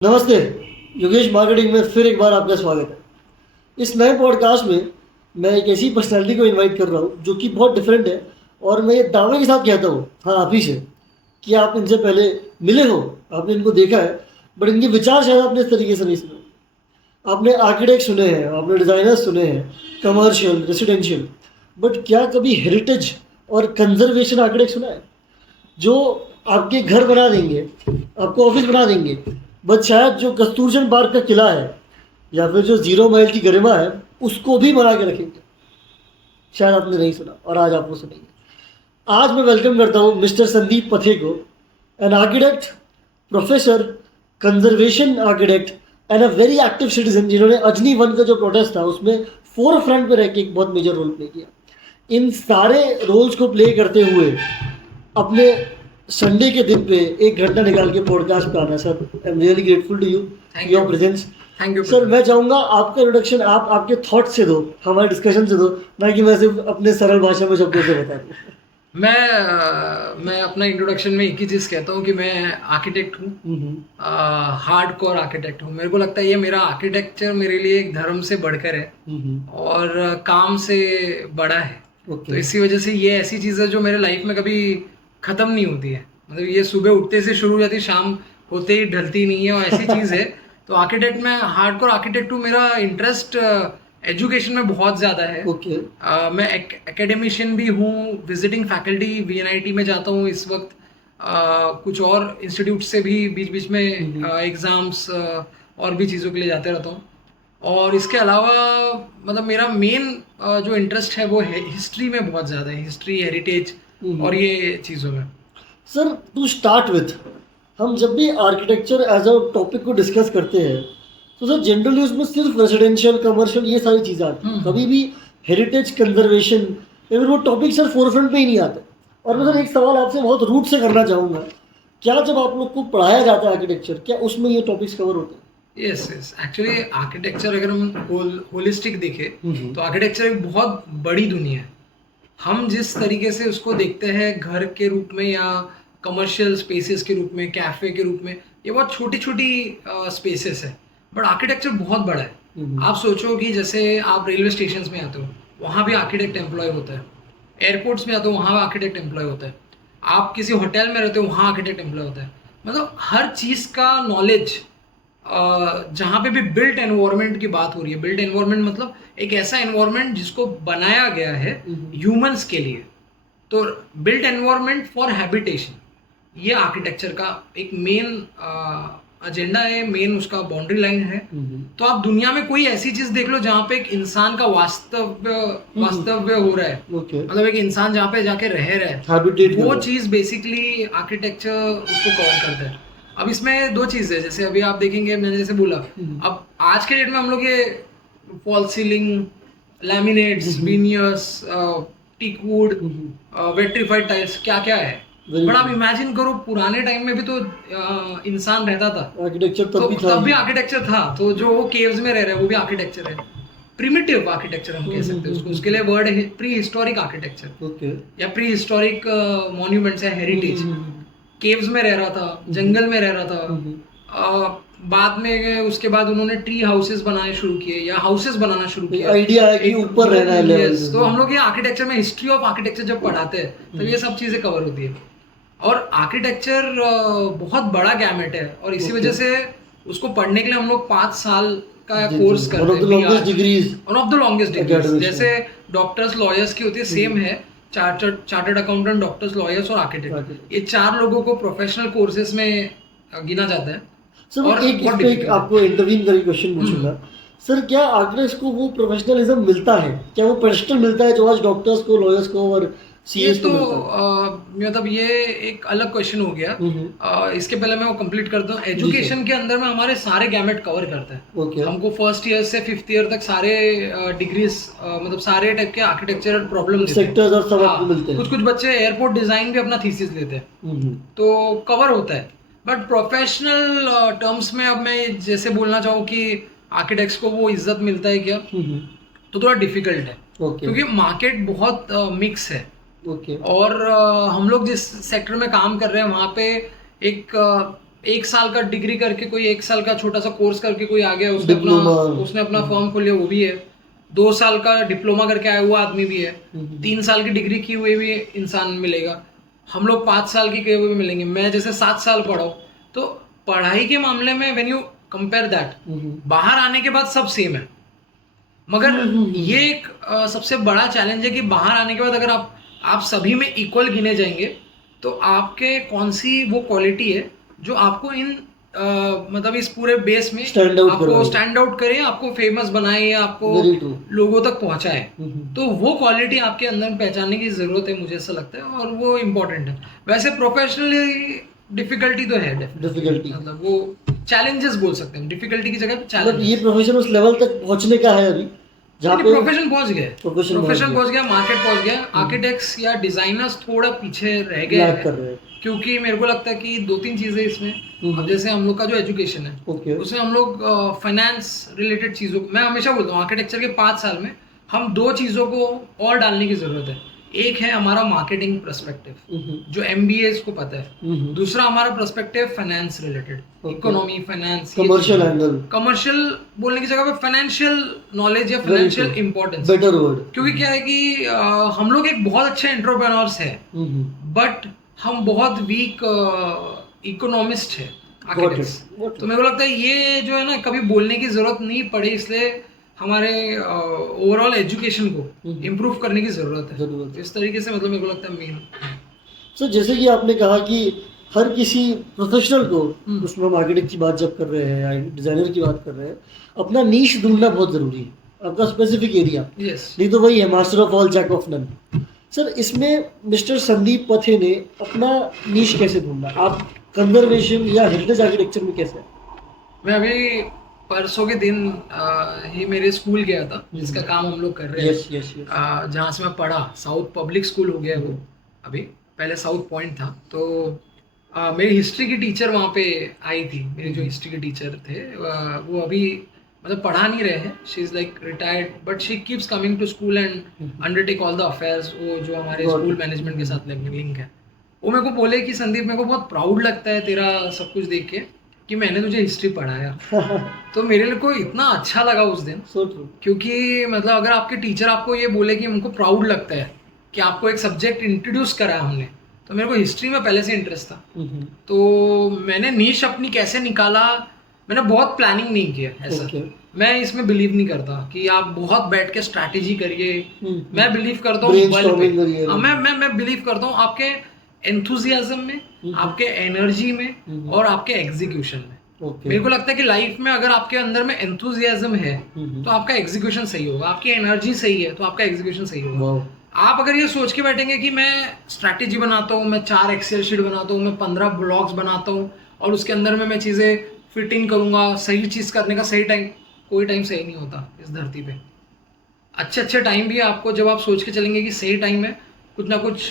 नमस्ते। योगेश मार्केटिंग में फिर एक बार आपका स्वागत है। इस नए पॉडकास्ट में मैं एक ऐसी पर्सनैलिटी को इनवाइट कर रहा हूँ जो कि बहुत डिफरेंट है, और मैं ये दावे के साथ कहता हूँ, हाँ आप ही से, कि आप इनसे पहले मिले हो, आपने इनको देखा है, बट इनके विचार शायद आपने इस तरीके से नहीं सुने। आपने आर्किटेक्ट सुने हैं, आपने डिज़ाइनर्स सुने हैं, कमर्शियल, रेसिडेंशियल, बट क्या कभी हेरिटेज और कंजर्वेशन आर्किटेक्ट सुना है? जो आपके घर बना देंगे, आपको ऑफिस बना देंगे, बट शायद जो कस्तूरचंद पार्क का किला है या फिर जो जीरो माइल की गरिमा है उसको भी बना के रखेंगे। शायद आपने नहीं सुना, और आज आप वो सुनेंगे। आज मैं वेलकम करता हूँ मिस्टर संदीप पथे को, an architect, professor, conservation architect and a very active citizen, जिन्होंने अजनी वन का जो प्रोटेस्ट था उसमें फोर फ्रंट पे रह के एक बहुत मेजर रोल प्ले किया। इन सारे रोल्स को प्ले करते हुए अपने संडे के दिन पे एक घंटा निकाल के पॉडकास्ट पे आना, sir I am really grateful to you, your presence. Thank you sir मैं चाहूँगा आपका इंट्रोडक्शन आप आपके थॉट से दो, हमारे डिस्कशन से दो, ना कि मैं सिर्फ अपने सरल भाषा में शब्दों से बता दूँ। मैं अपना इंट्रोडक्शन में एक ही चीज़ कहता हूँ कि मैं आर्किटेक्ट हूँ, हार्ड कोर आर्किटेक्ट हूँ। मेरे को लगता है ये मेरा आर्किटेक्चर मेरे लिए एक धर्म से बढ़कर है और काम से बड़ा है। तो इसी वजह से ये ऐसी चीज़ है जो मेरे लाइफ में कभी ख़त्म नहीं होती है। मतलब ये सुबह उठते से शुरू हो जाती, शाम होते ही ढलती नहीं है, और ऐसी चीज़ है। तो आर्किटेक्ट में हार्ड कोर आर्किटेक्ट हूँ। मेरा इंटरेस्ट एजुकेशन में बहुत ज़्यादा है। मैं एकेडमिशियन भी हूँ, विजिटिंग फैकल्टी VNIT में जाता हूँ इस वक्त। कुछ और इंस्टीट्यूट से भी बीच बीच में एग्ज़ाम्स और भी चीज़ों के लिए जाते रहता हूँ। और इसके अलावा मतलब मेरा मेन जो इंटरेस्ट है वो है हिस्ट्री में बहुत ज़्यादा है, हिस्ट्री, हेरिटेज और ये चीज़ों में। सर टू स्टार्ट विथ, हम जब भी आर्किटेक्चर एज अ टॉपिक को डिस्कस करते हैं तो सर जनरली उसमें सिर्फ रेजिडेंशियल, कमर्शियल, ये सारी चीज़ें आती हैं। कभी भी हेरिटेज, कंजर्वेशन या फिर वो टॉपिक सर फोरफ्रंट पे ही नहीं आते। और मैं सर एक सवाल आपसे बहुत रूट से करना चाहूँगा, क्या जब आप लोग को पढ़ाया जाता है आर्किटेक्चर, क्या उसमें ये टॉपिक्स कवर होते हैं? यस एक्चुअली आर्किटेक्चर अगर हम होलिस्टिक देखें तो आर्किटेक्चर एक बहुत बड़ी दुनिया है। हम जिस तरीके से उसको देखते हैं घर के रूप में या कमर्शियल स्पेसेस के रूप में, कैफे के रूप में, ये बहुत छोटी छोटी स्पेसेस है, बट आर्किटेक्चर बहुत बड़ा है। आप सोचो कि जैसे आप रेलवे स्टेशन में आते हो, वहाँ भी आर्किटेक्ट एम्प्लॉय होता है। एयरपोर्ट्स में आते हो, वहाँ आर्किटेक्ट एम्प्लॉय होता है। आप किसी होटल में रहते हो, वहाँ आर्किटेक्ट एम्प्लॉय होता है। मतलब हर चीज़ का नॉलेज, जहाँ पे भी बिल्ट एनवायरनमेंट की बात हो रही है, बिल्ट एनवायरनमेंट मतलब एक ऐसा एनवायरनमेंट जिसको बनाया गया है ह्यूमंस के लिए। तो बिल्ट एनवायरनमेंट फॉर हैबिटेशन, ये आर्किटेक्चर का एक मेन एजेंडा है, मेन उसका बाउंड्री लाइन है। तो आप दुनिया में कोई ऐसी चीज देख लो जहाँ पे एक इंसान का वास्तव्य हो रहा है, मतलब एक इंसान जहाँ पे जाके रह रहा है, वो चीज बेसिकली आर्किटेक्चर उसको कवर करता है। अब इसमें दो चीज़ है, जैसे अभी आप देखेंगे, मैंने जैसे बोला, अब आज के डेट में हम लोग ये fall ceiling, laminates, veneers, teakwood, vitrified tiles, क्या क्या है। बट आप इमेजिन करो, पुराने टाइम में भी तो इंसान रहता था, आर्किटेक्चर तब भी आर्किटेक्चर था। तो जो वो केव्स में रह रहे हैं वो भी आर्किटेक्चर है। प्रिमिटिव आर्किटेक्चर हम कह सकते हैं उसको। उसके लिए वर्ड है प्री हिस्टोरिक आर्किटेक्चर या प्री हिस्टोरिक मॉन्यूमेंट्स या हेरिटेज। केव्स में रह रहा था, जंगल में रह रहा था। बाद में उसके बाद उन्होंने ट्री हाउसेस बनाने शुरू किए या हाउसेस बनाना शुरू किया। आइडिया है कि ऊपर रहना है लेवल। तो हम लोग ये आर्किटेक्चर में हिस्ट्री ऑफ आर्किटेक्चर जब पढ़ाते हैं तो ये सब चीजें कवर होती है। और आर्किटेक्चर बहुत बड़ा गैमेट है, और इसी वजह से उसको पढ़ने के लिए हम लोग 5 साल का कोर्स करते हैं। One of the longest degrees, जैसे डॉक्टर्स, लॉयर्स की होती है, सेम है। चार्टर्ड अकाउंटेंट, डॉक्टर्स, लॉयर्स और आर्किटेक्ट, ये 4 लोगों को प्रोफेशनल कोर्सेज में गिना जाता है। सर और एक आपको इंटरवीन करके क्वेश्चन पूछूंगा, सर क्या आर्किटेक्ट्स को वो प्रोफेशनलिज्म मिलता है, क्या वो प्रोफेशनल मिलता है जो आज डॉक्टर्स को, लॉयर्स को और ये तो मतलब ये एक अलग क्वेश्चन हो गया। इसके पहले मैं वो कंप्लीट करता हूँ। एजुकेशन के अंदर में हमारे सारे गैमेट कवर करता है। हमको फर्स्ट ईयर से 5th ईयर तक सारे डिग्रीज, मतलब सारे टाइप के आर्किटेक्चरल प्रॉब्लम सेक्टर्स और सब आपको मिलते हैं। कुछ बच्चे एयरपोर्ट डिजाइन भी अपना थीसिस लेते हैं, तो कवर होता है। बट प्रोफेशनल टर्म्स में अब मैं जैसे बोलना चाहूँ कि आर्किटेक्ट्स को वो इज्जत मिलता है क्या, तो थोड़ा डिफिकल्ट है, क्योंकि मार्केट बहुत मिक्स है। और हम लोग जिस सेक्टर में काम कर रहे हैं वहाँ पे एक 1 साल का डिग्री करके कोई 1 साल का छोटा सा कोर्स करके कोई आ गया, उसने अपना फर्म खोल लिया, वो भी है। 2 साल का डिप्लोमा करके आया हुआ आदमी भी है। 3 साल की डिग्री की हुई भी इंसान मिलेगा। हम लोग 5 साल की किए हुए भी मिलेंगे। मैं जैसे 7 साल पढ़ा हूँ, तो पढ़ाई के मामले में व्हेन यू कंपेयर दैट, बाहर आने के बाद सब सेम है। मगर ये एक सबसे बड़ा चैलेंज है कि बाहर आने के बाद अगर आप सभी में इक्वल गिने जाएंगे, तो आपके कौन सी वो क्वालिटी है जो आपको मतलब इस पूरे बेस में आपको स्टैंड आउट करे, आपको फेमस बनाए या आपको लोगों तक पहुंचाए। तो वो क्वालिटी आपके अंदर पहचानने की जरूरत है, मुझे ऐसा लगता है, और वो इम्पोर्टेंट है। वैसे प्रोफेशनली डिफिकल्टी तो है, डिफिकल्टी मतलब वो चैलेंजेस बोल सकते हैं, डिफिकल्टी की जगह चैलेंज। ये प्रोफेशन उस लेवल तक पहुंचने का है अभी जहाँ पे प्रोफेशन पहुंच गया, प्रोफेशन पहुंच गया, मार्केट पहुंच गया। आर्किटेक्ट्स या डिजाइनर्स थोड़ा पीछे रह गए हैं, क्योंकि मेरे को लगता है कि 2-3 चीजें इसमें, अब जैसे हम लोग का जो एजुकेशन है, उसमें हम लोग फाइनेंस रिलेटेड चीजों, मैं हमेशा बोलता हूँ आर्किटेक्चर के 5 साल में हम 2 चीजों को और डालने की जरूरत है। एक है हमारा मार्केटिंग पर्सपेक्टिव, जो MBA को पता है। दूसरा हमारा perspective finance related, economy, finance, commercial angle, commercial बोलने की जगह पे फाइनेंशियल नॉलेज या फाइनेंशियल इंपॉर्टेंस, बेटर वर्ड। क्योंकि क्या है कि हम लोग एक बहुत अच्छे एंटरप्रेन्योर्स है, बट हम बहुत वीक इकोनॉमिस्ट है आर्किटेक्ट्स। तो मेरे को लगता है ये जो है ना, कभी बोलने की जरूरत नहीं पड़े, इसलिए हमारे ओवरऑल एजुकेशन को इम्प्रूव करने की जरूरत है। इस तरीके से मतलब मेरे को लगता है मेन। सर जैसे कि आपने कहा कि हर किसी प्रोफेशनल को, उसमें हम आर्किटेक्ट की बात जब कर रहे हैं या डिजाइनर की बात कर रहे हैं, अपना नीश ढूंढना बहुत जरूरी है, आपका स्पेसिफिक एरिया। नहीं तो वही है master of all jack of none. Sir इसमें मिस्टर संदीप पथे ने अपना नीश कैसे ढूंढा? आप कन्जर्वेशन या हेरिटेज आर्किटेक्चर में कैसे? मैं अभी परसों के दिन ही मेरे स्कूल गया था, जिसका काम हम लोग कर रहे हैं, जहाँ से मैं पढ़ा, साउथ पब्लिक स्कूल हो गया है वो अभी, पहले साउथ पॉइंट था। तो मेरी हिस्ट्री की टीचर वहाँ पे आई थी। मेरे जो हिस्ट्री के टीचर थे वो अभी मतलब पढ़ा नहीं रहे हैं, she is like retired, but she keeps coming to school and undertake all the affairs. वो जो हमारे स्कूल मैनेजमेंट के साथ लिंक है, वो मेरे को बोले कि संदीप, मेरे को बहुत प्राउड लगता है तेरा सब कुछ देख के कि मैंने तुझे हिस्ट्री पढ़ाया। तो मेरे को इतना अच्छा लगा उस दिन, क्योंकि मतलब अगर आपके टीचर आपको ये बोले कि उनको प्राउड लगता है कि आपको एक सब्जेक्ट इंट्रोड्यूस करा हमने, तो मेरे को हिस्ट्री में पहले से इंटरेस्ट था। तो मैंने नीश अपनी कैसे निकाला, मैंने बहुत प्लानिंग नहीं किया ऐसा। मैं इसमें बिलीव नहीं करता कि आप बहुत बैठ के स्ट्रैटेजी करिए। मैं बिलीव करता हूँ मैं बिलीव करता हूँ आपके एंथुजियाज्म में, आपके एनर्जी में और आपके एग्जीक्यूशन में। मेरे को लगता है कि लाइफ में अगर आपके अंदर में एंथुजियाज्म है तो आपका एग्जीक्यूशन सही होगा, आपकी एनर्जी सही है तो आपका एग्जीक्यूशन सही होगा। आप अगर ये सोच के बैठेंगे कि मैं स्ट्रैटेजी बनाता हूँ, मैं 4 एक्सेल शीट बनाता हूँ, मैं 15 ब्लॉग्स बनाता हूँ और उसके अंदर में मैं चीज़ें फिट इन करूँगा, सही चीज़ करने का सही टाइम, कोई टाइम सही नहीं होता इस धरती पे। अच्छे टाइम भी आपको, जब आप सोच के चलेंगे कि सही टाइम है, कुछ ना कुछ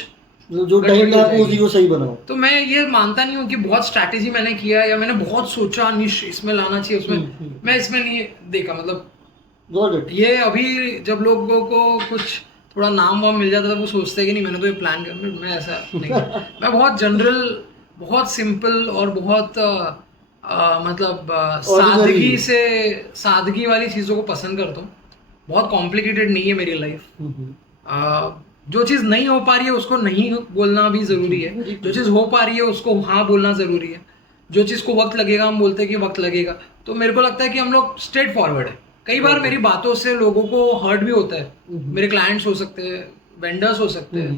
जो टाइम है उसी को सही बनाओ। तो मैं ये मानता नहीं हूँ कि बहुत स्ट्रैटेजी मैंने किया या मैंने बहुत सोचा निश इसमें लाना चाहिए उसमें, मैं इसमें नहीं देखा। मतलब ये अभी जब लोगों को कुछ थोड़ा नाम वाम मिल जाता था, वो सोचते हैं कि नहीं मैंने तो ये प्लान कर, मैं ऐसा नहीं। मैं बहुत जनरल, बहुत सिंपल और बहुत मतलब सादगी वाली चीज़ों को पसंद करता हूँ। बहुत कॉम्प्लिकेटेड नहीं है मेरी लाइफ। जो चीज़ नहीं हो पा रही है उसको नहीं बोलना भी ज़रूरी है, जो चीज़ हो पा रही है उसको हाँ बोलना ज़रूरी है। जो चीज़ को वक्त लगेगा, हम बोलते हैं कि वक्त लगेगा। तो मेरे को लगता है कि हम लोग स्ट्रेट फॉरवर्ड है। कई बार मेरी बातों से लोगों को हर्ट भी होता है, मेरे क्लाइंट्स हो सकते हैं, वेंडर्स हो सकते हैं,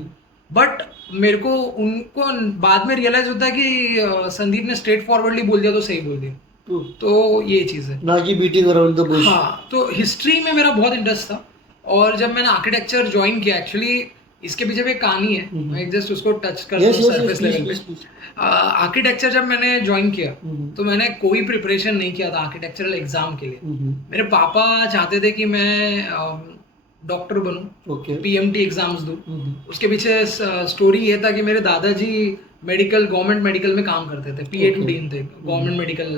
बट मेरे को उनको बाद में रियलाइज होता है कि संदीप ने स्ट्रेट फॉरवर्डली बोल दिया तो सही बोल दिया। तो ये चीज़ है, ना कि बीटिंग अराउंड द बुश। हाँ, तो हिस्ट्री में मेरा बहुत इंटरेस्ट था और जब मैंने आर्किटेक्चर ज्वाइन किया, एक्चुअली इसके पीछे भी एक कहानी है, मैं जस्ट उसको टच करता हूँ सरफेस लेवल पे। आर्किटेक्चर जब मैंने ज्वाइन किया तो मैंने कोई प्रिपरेशन नहीं किया था आर्किटेक्चरल एग्जाम के लिए। मेरे पापा चाहते थे कि मैं डॉक्टर बनूं, PMT एग्जाम्स दूं। उसके पीछे स्टोरी ये था कि मेरे दादाजी मेडिकल गवर्नमेंट मेडिकल में काम करते थे, PA टू डीन थे गवर्नमेंट मेडिकल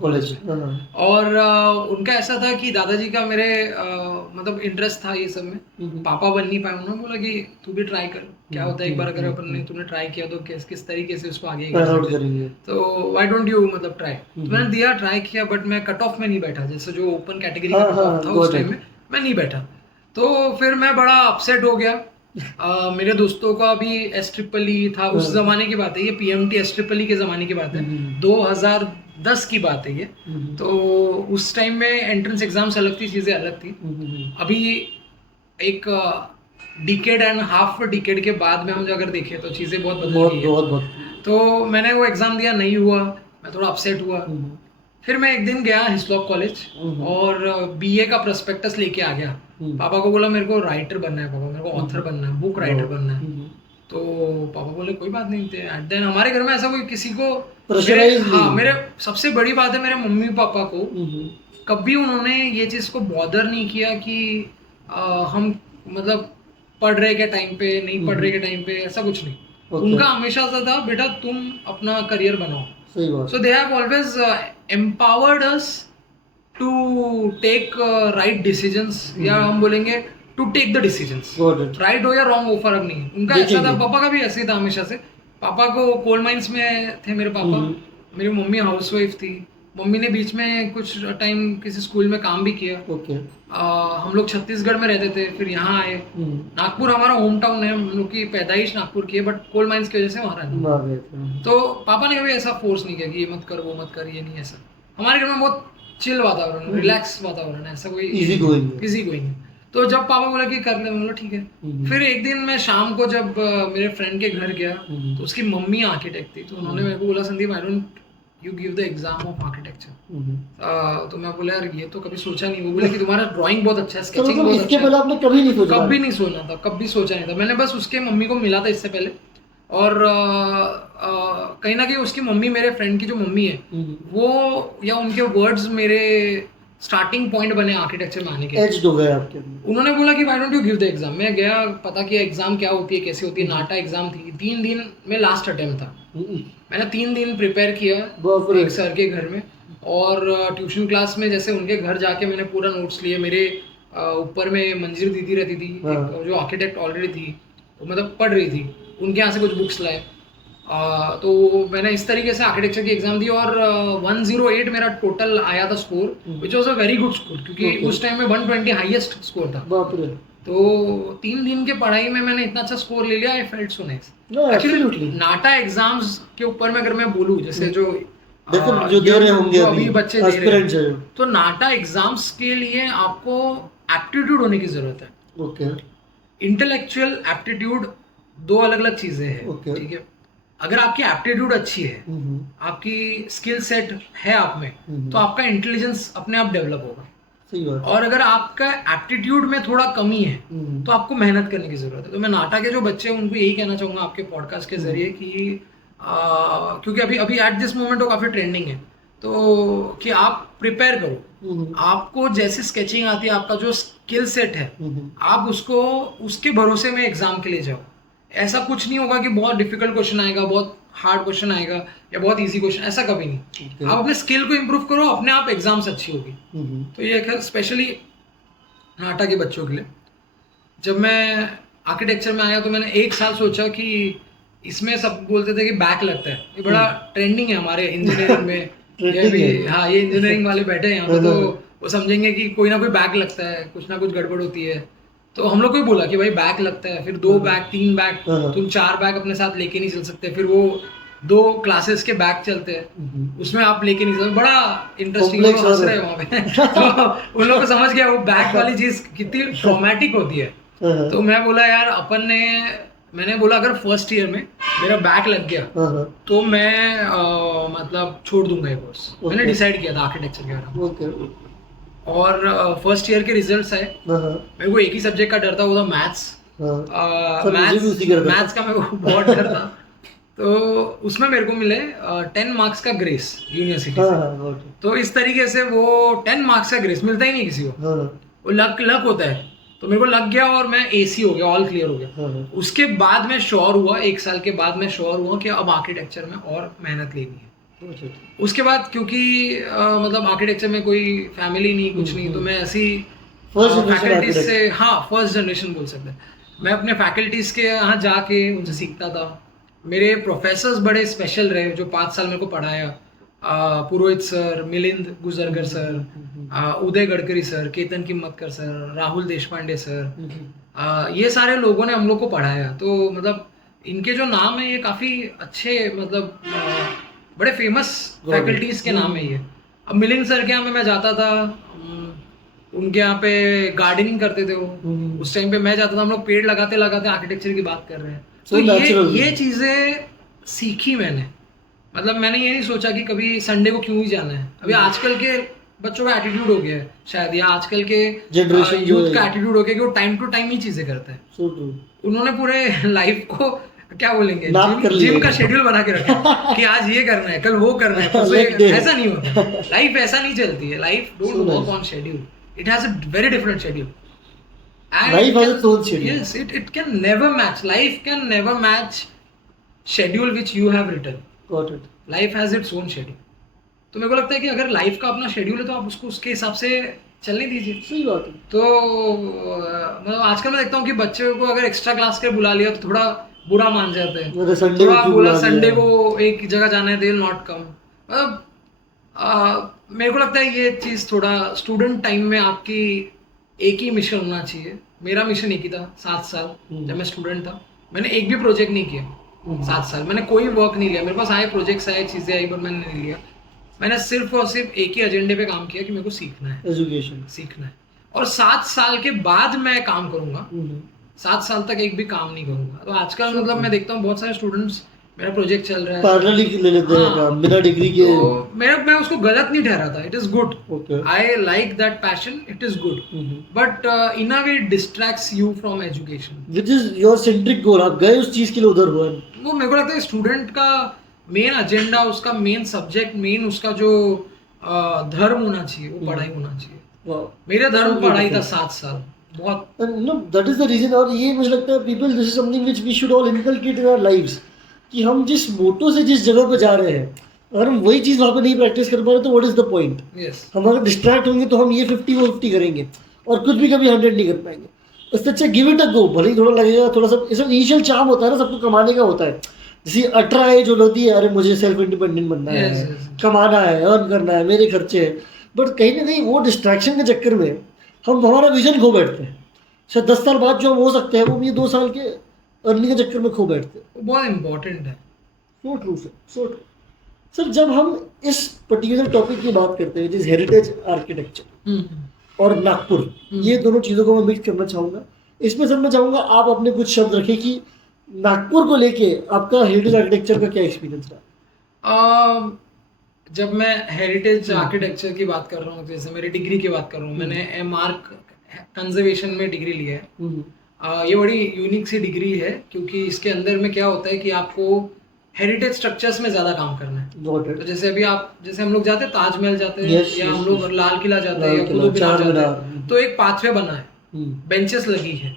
कॉलेज में। और उनका ऐसा था कि दादाजी का मेरे मतलब इंटरेस्ट था ये सब में। पापा बन नहीं पाए, उन्होंने बोला कि तू भी ट्राई कर, क्या होता है एक बार अगर अपन ने तूने ट्राई किया तो किस तरीके से उसको आगे करेंगे, तो व्हाई डोंट यू मतलब ट्राई। तो मैंने दिया, ट्राई किया, बट मैं कट ऑफ में नहीं बैठा, जैसे जो ओपन कैटेगरी का कट ऑफ था उस टाइम में मैं नहीं बैठा। तो फिर मैं बड़ा अपसेट हो गया। मेरे दोस्तों का भी SEEE था, उस जमाने की बात है ये, PMT SEEE के जमाने की बात है, 2010 की बात है ये। तो उस टाइम में एंट्रेंस एग्जाम्स अलग थी, चीजें अलग थी। अभी एक डिकेड एंड हाफ डिकेड के बाद में हम अगर देखें तो चीजें बहुत बदल गई हैं। तो मैंने वो एग्जाम दिया, नहीं हुआ, मैं थोड़ा अपसेट हुआ। फिर मैं एक दिन गया हिस्लॉप कॉलेज और BA का प्रोस्पेक्टस लेके आ गया। पापा को बोला मेरे को राइटर बनना है, पापा मेरे को ऑथर बनना है, बुक राइटर बनना है। तो पापा बोले कोई बात नहीं थे। एट देन हमारे घर में ऐसा कोई किसी को मेरे सबसे बड़ी बात है, मेरे मम्मी पापा को कभी उन्होंने ये चीज को बॉदर नहीं किया कि हम मतलब पढ़ रहे के टाइम पे, नहीं पढ़ रहे के टाइम पे, ऐसा कुछ नहीं। उनका हमेशा ऐसा था, बेटा तुम अपना करियर बनाओ। So they have always empowered us to take right decisions, या हम बोलेंगे to take the decisions, right हो या wrong हो फर्क नहीं। उनका ऐसा था, पापा का भी ऐसे ही था हमेशा से। पापा को कोल माइंस में थे मेरे पापा, मेरी मम्मी हाउसवाइफ थी। मम्मी ने बीच में कुछ टाइम किसी स्कूल में काम भी किया। हम लोग छत्तीसगढ़ में रहते थे, फिर यहाँ आए। नागपुर हमारा होम टाउन है, हम लोग की पैदाइश नागपुर की है, बट कोल माइंस की वजह से वहाँ रहते। तो पापा ने कभी ऐसा फोर्स नहीं किया कि ये मत कर, वो मत कर, ये नहीं। ऐसा हमारे घर में बहुत चिल वातावरण, रिलैक्स वातावरण है, ऐसा कोई इजी गोइंग। तो जब पापा बोला कि कर ले, मैं बोला ठीक है। फिर एक दिन मैं शाम को जब मेरे फ्रेंड के घर गया तो उसकी मम्मी आर्किटेक्ट थी, तो उन्होंने मेरे को बोला Sandeep I don't you give the exam of architecture. तो मैं बोला यार ये तो कभी सोचा नहीं। वो बोले कि तुम्हारा ड्राइंग बहुत अच्छा है, स्केचिंग बहुत अच्छा है। पहले आपने कभी नहीं सोचा? कभी नहीं सोचा था, कभी सोचा नहीं था। मैंने बस उसके मम्मी को मिला था इससे पहले, और कहीं ना कहीं उसकी मम्मी, मेरे फ्रेंड की जो मम्मी है, वो या उनके वर्ड्स मेरे स्टार्टिंग पॉइंट बने आर्किटेक्चर में आने के। एज हो गए आपके। उन्होंने बोला कि why don't you give the exam. मैं गया, पता किया एग्जाम क्या होती है, कैसे होती है। नाटा एग्जाम थी, 3 दिन में लास्ट अटेम्प्ट था। मैंने 3 दिन प्रिपेयर किया एक सर के घर में, और ट्यूशन क्लास में जैसे उनके घर जाके मैंने पूरा नोट्स लिए। मेरे ऊपर में मंजीर दीदी रहती थी, जो आर्किटेक्ट ऑलरेडी थी, मतलब पढ़ रही थी, उनके यहाँ से कुछ बुक्स लाए। तो मैंने इस तरीके से आर्किटेक्चर की एग्जाम दी, और 108 मेरा टोटल आया था score, which was a very good score, क्योंकि उस टाइम में 120 हाईएस्ट स्कोर था। तो 3 दिन के पढ़ाई में मैंने इतना अच्छा स्कोर ले लिया। I felt so nice. Actually NATA exams के ऊपर में अगर मैं बोलूँ, जैसे जो दे रहे होंगे अभी बच्चे दे रहे हैं, तो नाटा एग्जाम्स के लिए आपको एप्टीट्यूड होने की जरूरत है। इंटेलेक्चुअल एप्टीट्यूड 2 अलग अलग चीजें हैं, ठीक है। अगर आपकी एप्टीट्यूड अच्छी है, आपकी स्किल सेट है आप में, तो आपका इंटेलिजेंस अपने आप डेवलप होगा। सही बात। और अगर आपका एप्टीट्यूड में थोड़ा कमी है तो आपको मेहनत करने की जरूरत है। तो मैं नाटा के जो बच्चे हैं उनको यही कहना चाहूंगा आपके पॉडकास्ट के जरिए कि क्योंकि अभी एट दिस मोमेंट वो काफी ट्रेंडिंग है, तो कि आप प्रिपेयर करो। आपको जैसे स्केचिंग आती है, आपका जो स्किल सेट है, आप उसको उसके भरोसे में एग्जाम के लिए जाओ। ऐसा कुछ नहीं होगा कि बहुत डिफिकल्ट क्वेश्चन आएगा, बहुत हार्ड क्वेश्चन आएगा, या बहुत इजी क्वेश्चन, ऐसा कभी नहीं। आप अपने स्किल को इम्प्रूव करो, अपने आप एग्जाम्स अच्छी होगी। तो ये है स्पेशली नाटा के बच्चों के लिए। जब मैं आर्किटेक्चर में आया तो मैंने 1 साल सोचा कि इसमें सब बोलते थे कि बैक लगता है, ये बड़ा ट्रेंडिंग है हमारे इंजीनियरिंग में। ये भी हाँ, ये इंजीनियरिंग वाले बैठे हैं यहाँ पे, तो वो समझेंगे कि कोई ना कोई बैक लगता है, कुछ ना कुछ गड़बड़ होती है। तो हम लोग को ही बोला कि भाई बैक लगता है, फिर 2 बैक 3 बैक, तुम 4 बैक अपने साथ लेके नहीं चल सकते। फिर वो 2 क्लासेस के बैक चलते हैं, उसमें आप लेके नहीं चलते। बड़ा इंटरेस्टिंग, लोग हंस रहे हैं वहाँ पे। तो उन लोग को समझ गया वो बैक वाली चीज कितनी ट्रॉमेटिक होती है। तो मैं बोला यार मैंने बोला अगर फर्स्ट ईयर में मेरा बैक लग गया तो मैं मतलब छोड़ दूंगा ये कोर्स। मैंने डिसाइड किया था आर्किटेक्चर के बारे में। और फर्स्ट ईयर के रिजल्ट्स आए, मेरे को एक ही सब्जेक्ट का डर था, वो था मैथ्स। मैथ्स का मेरे को बहुत डर था। तो उसमें मेरे को मिले 10 मार्क्स का ग्रेस यूनिवर्सिटी से। तो इस तरीके से वो 10 मार्क्स का ग्रेस मिलता ही नहीं किसी को, वो लक होता है। तो मेरे को लग गया और मैं एसी हो गया, ऑल क्लियर हो गया। हाँ हाँ उसके बाद मैं श्योर हुआ, 1 साल के बाद मैं श्योर हुआ कि अब आर्किटेक्चर में और मेहनत लेनी है। अच्छा उसके बाद क्योंकि मतलब आर्किटेक्चर में कोई फैमिली नहीं, कुछ नहीं, तो मैं ऐसी फर्स्ट जनरेशन फैकल्टीज आर्किटेक्ट। से, हाँ फर्स्ट जनरेशन बोल सकते हैं, मैं अपने फैकल्टीज के यहाँ जाके उनसे सीखता था। मेरे प्रोफेसर्स बड़े स्पेशल रहे जो 5 साल मेरे को पढ़ाया। Purohit sir, Milind Gujarkar sir, Uday Gadkari sir, Ketan Kimmatkar sir, Rahul Deshpande sir, ये सारे लोगों ने हम लोग को पढ़ाया। तो मतलब इनके जो नाम है ये काफ़ी अच्छे, मतलब बड़े फेमस फैकल्टीज के नाम है ये। अब मिलिंद सर के यहाँ में मैं जाता था, उनके यहाँ पे गार्डनिंग करते थे वो। उस टाइम पे मैं जाता था, हम लोग पेड़ लगाते लगाते आर्किटेक्चर की बात कर रहे हैं। तो ये चीज़ें सीखी मैंने। मतलब मैंने ये नहीं सोचा कि कभी संडे को क्यों ही जाना है। अभी आजकल के बच्चों का एटीट्यूड हो गया है शायद, या आजकल के जनरेशन यूथ का एटीट्यूड हो गया कि वो टाइम टू टाइम ही चीजें करते हैं। So true. उन्होंने पूरे लाइफ को क्या बोलेंगे, नाप कर जिम लिया का शेड्यूल बना के रखा कि आज ये करना है, कल वो करना है, परसों Like that. ऐसा नहीं होता। लाइफ ऐसा नहीं चलती है। Life don't So work nice. On schedule, it has a very different schedule. Life has its own schedule. Yes, it can never match. Life can never match schedule which you have written. Got it. Life has its own schedule. तो मेरे को लगता है कि अगर life का अपना schedule है तो आप उसको उसके हिसाब से चलने दीजिए। सही बात है। तो मतलब आजकल मैं देखता हूँ कि बच्चे को अगर एक्स्ट्रा क्लास के बुला लिया तो थोड़ा बुरा मान जाते हैं। अरे संडे थोड़ा को बोला बुला संडे लिया। को एक जगह जाना है, दे विल नॉट कम। मतलब मेरे को लगता है ये चीज़ थोड़ा स्टूडेंट टाइम में आपकी एक ही मिशन होना चाहिए। मेरा मिशन एक ही था 7 साल जब मैं स्टूडेंट था। मैंने एक भी प्रोजेक्ट नहीं किया 7 साल, मैंने कोई वर्क नहीं लिया। मेरे पास आए प्रोजेक्ट्स आए, चीज़ें आई, पर मैंने नहीं लिया। मैंने सिर्फ और सिर्फ एक ही एजेंडे पे काम किया कि मेरे को सीखना है, एजुकेशन सीखना है। और 7 साल के बाद मैं काम करूंगा, 7 साल तक एक भी काम नहीं करूंगा। तो आजकल मतलब मैं देखता हूँ बहुत सारे स्टूडेंट्स, मेरा प्रोजेक्ट चल रहा है, पैरेलली ले लेते हैं हाँ। काम बिना डिग्री के। तो मैं उसको गलत नहीं ठहराता। It is good, okay. I like that passion, it is good, but in a way it distracts you from education, which is your centric goal. आप गए उस चीज के लिए उधर हुआ। वो मेरे को लगता है स्टूडेंट का मेन एजेंडा, उसका मेन सब्जेक्ट, मेन उसका जो धर्म होना चाहिए वो पढ़ाई होना चाहिए। मेरा धर्म पढ़ाई था 7 साल, बहुत। No that is the reason. और ये मुझे लगता है people, this is something which we should all inculcate in our lives, कि हम जिस मोटो से जिस जगह पे जा रहे हैं, अगर हम वही चीज़ वहाँ पे नहीं प्रैक्टिस कर पा रहे तो what is the point. Yes, हम अगर डिस्ट्रैक्ट होंगे तो हम ये 50 वो 50 करेंगे और कुछ भी कभी 100 नहीं कर पाएंगे। उससे अच्छा गिव इट अ गो। भले ही थोड़ा लगेगा, थोड़ा सा इसमें इनिशियल चार्म होता है ना, सबको कमाने का होता है। जैसे 18 एज जो होती है, अरे मुझे सेल्फ इंडिपेंडेंट बनना है, Yes, yes. कमाना है, अर्न करना है, मेरे खर्चे हैं। बट कहीं ना कहीं वो डिस्ट्रैक्शन के चक्कर में हम हमारा विजन खो बैठते हैं। शायद 10 साल बाद जो हम हो सकते हैं वो ये 2 साल के अर्निंग के चक्कर में खो बैठते हैं। वो बहुत इम्पोर्टेंट है। So true sir, so true sir. जब हम इस पर्टिकुलर टॉपिक की बात करते हैं, जिस हेरिटेज आर्किटेक्चर और नागपुर, ये दोनों चीज़ों को मैं मिक्स करना चाहूँगा। इसमें सर मैं चाहूँगा आप अपने कुछ शब्द रखें कि नागपुर को लेके आपका हेरिटेज आर्किटेक्चर का क्या एक्सपीरियंस रहा। जब मैं हेरिटेज आर्किटेक्चर की बात कर रहा हूँ, जैसे मेरी डिग्री की बात कर रहा हूँ, मैंने एमआर्क कंजर्वेशन में डिग्री लिया है। ये बड़ी यूनिक सी डिग्री है क्योंकि इसके अंदर में क्या होता है कि आपको हेरिटेज स्ट्रक्चर्स में ज़्यादा काम करना है। तो जैसे अभी जैसे हम लोग जाते हैं ताजमहल जाते हैं, या हम लोग लाल किला जाते हैं, या कुतुब मीनार जाते हैं, तो एक पाथवे बना है, बेंचेस लगी है,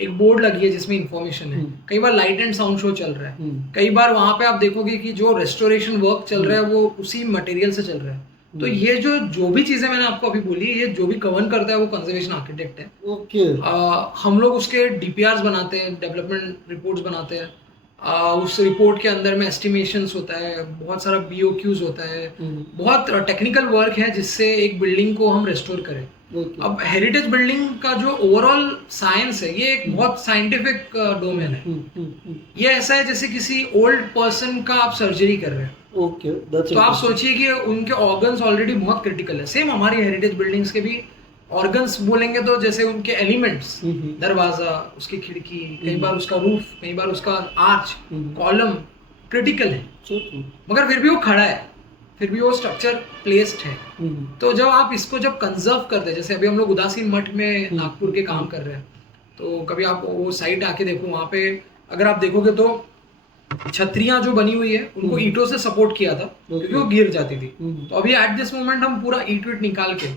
एक बोर्ड लगी है जिसमें इंफॉर्मेशन है। कई बार लाइट एंड साउंड शो चल रहा है, कई बार वहां पे आप देखोगे कि जो रेस्टोरेशन वर्क चल रहा है वो उसी मटेरियल से चल रहा है। तो ये जो भी चीजें मैंने आपको अभी बोली, ये जो भी कवर करता है वो कंजर्वेशन आर्किटेक्ट है। ओके। हम लोग उसके डीपीआरस बनाते हैं, डेवलपमेंट रिपोर्ट्स बनाते हैं। उस रिपोर्ट के अंदर में एस्टिमेशंस होता है, बहुत सारा बीओक्यूज होता है, बहुत टेक्निकल वर्क है जिससे एक बिल्डिंग को हम रेस्टोर करें। अब हेरिटेज बिल्डिंग का जो ओवरऑल साइंस है, ये एक बहुत साइंटिफिक डोमेन है। ये ऐसा है जैसे किसी ओल्ड पर्सन का आप सर्जरी कर रहे हैं। ओके, तो आप सोचिए कि उनके ऑर्गन्स ऑलरेडी बहुत क्रिटिकल है। सेम हमारी हेरिटेज बिल्डिंग्स के भी ऑर्गन्स बोलेंगे तो जैसे उनके एलिमेंट्स, दरवाजा, उसकी खिड़की, कई बार उसका रूफ, कई बार उसका आर्च, कॉलम क्रिटिकल है, मगर फिर भी वो खड़ा है, फिर भी वो स्ट्रक्चर प्लेस्ड है। तो जब आप इसको जब कंजर्व करते हैं, जैसे अभी हम लोग उदासीन मठ में नागपुर के काम कर रहे हैं, तो कभी आप वो साइड आके देखो, वहाँ पे अगर आप देखोगे तो छतरियां जो बनी हुई है उनको ईंटों से सपोर्ट किया था क्योंकि वो गिर जाती थी। तो अभी एट दिस मोमेंट हम पूरा ईंट वीट निकाल के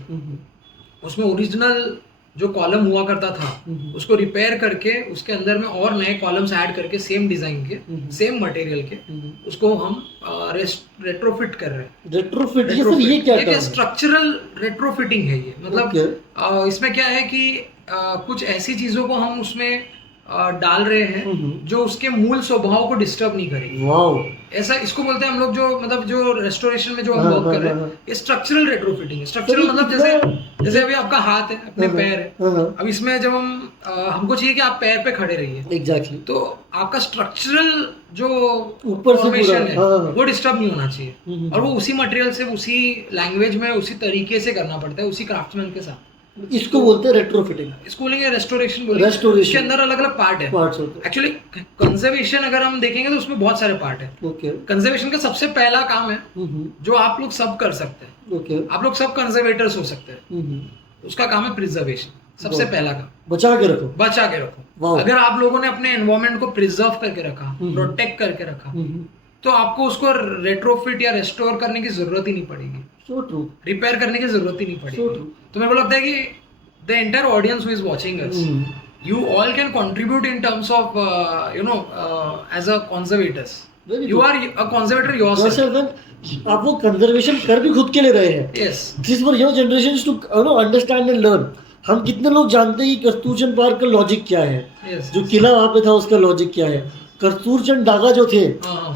उसमें ओरिजिनल जो कॉलम हुआ करता था उसको रिपेयर करके उसके अंदर में और नए कॉलम्स ऐड करके सेम डिजाइन के सेम मटेरियल के उसको हम रेट्रोफिट कर रहे हैं। रेट्रोफिट, ये सर ये क्या ये है? स्ट्रक्चरल रेट्रोफिटिंग है ये, मतलब Okay. इसमें क्या है कि कुछ ऐसी चीजों को हम उसमें डाल रहे हैं जो उसके मूल स्वभाव को डिस्टर्ब नहीं करेगी। वाओ, ऐसा इसको बोलते हैं हम लोग, जो मतलब जो रेस्टोरेशन में जो हम वर्क कर रहे हैं ये स्ट्रक्चरल रेट्रोफिटिंग है। स्ट्रक्चरल मतलब जैसे अभी आपका हाथ है, अपने पैर है, अब इसमें जब हमको चाहिए कि आप पैर पे खड़े रहिए, एग्जैक्टली, तो आपका स्ट्रक्चरल जो ऊपर से फॉर्मेशन है पूरा, वो डिस्टर्ब नहीं होना चाहिए, और वो उसी मटेरियल से उसी लैंग्वेज में उसी तरीके से करना पड़ता है, उसी क्राफ्ट्समैन के साथ। इसको बोलते हैं रेट्रोफिटिंग। इसको बोलेंगे रेस्टोरेशन, बोलेंगे। Restoration. इसके अंदर अलग अलग पार्ट है। पार्ट्स होते एक्चुअली कंजर्वेशन अगर हम देखेंगे तो उसमें बहुत सारे पार्ट है। हैं। ओके कंजर्वेशन का सबसे पहला काम है जो आप लोग सब कर सकते हैं, ओके, आप लोग सब कंजर्वेटर्स हो सकते हैं, उसका काम है प्रिजर्वेशन। सबसे पहला काम बचा के रखो, बचा के रखो। अगर आप लोगों ने अपने एनवायरमेंट को प्रिजर्व करके रखा, प्रोटेक्ट करके रखा, तो आपको उसको रेट्रोफिट या रेस्टोर करने की जरूरत ही नहीं पड़ेगी, सो ट्रू, रिपेयर करने की जरूरत ही नहीं पड़ेगी। So true. तो मेरे को लगता है कि the entire audience who is watching us, you all can contribute in terms of as a conservators. Very You good. are a conservator yourself. yourself, then आप वो कंजर्वेशन कर भी खुद के ले रहे हैं। Yes. This for your generation to understand and learn. हम कितने लोग जानते हैं कि कस्तूरचंद पार्क का लॉजिक क्या है, Yes. जो किला वहाँ पे था उसका लॉजिक क्या है, कस्तूरचंद डागा जो थे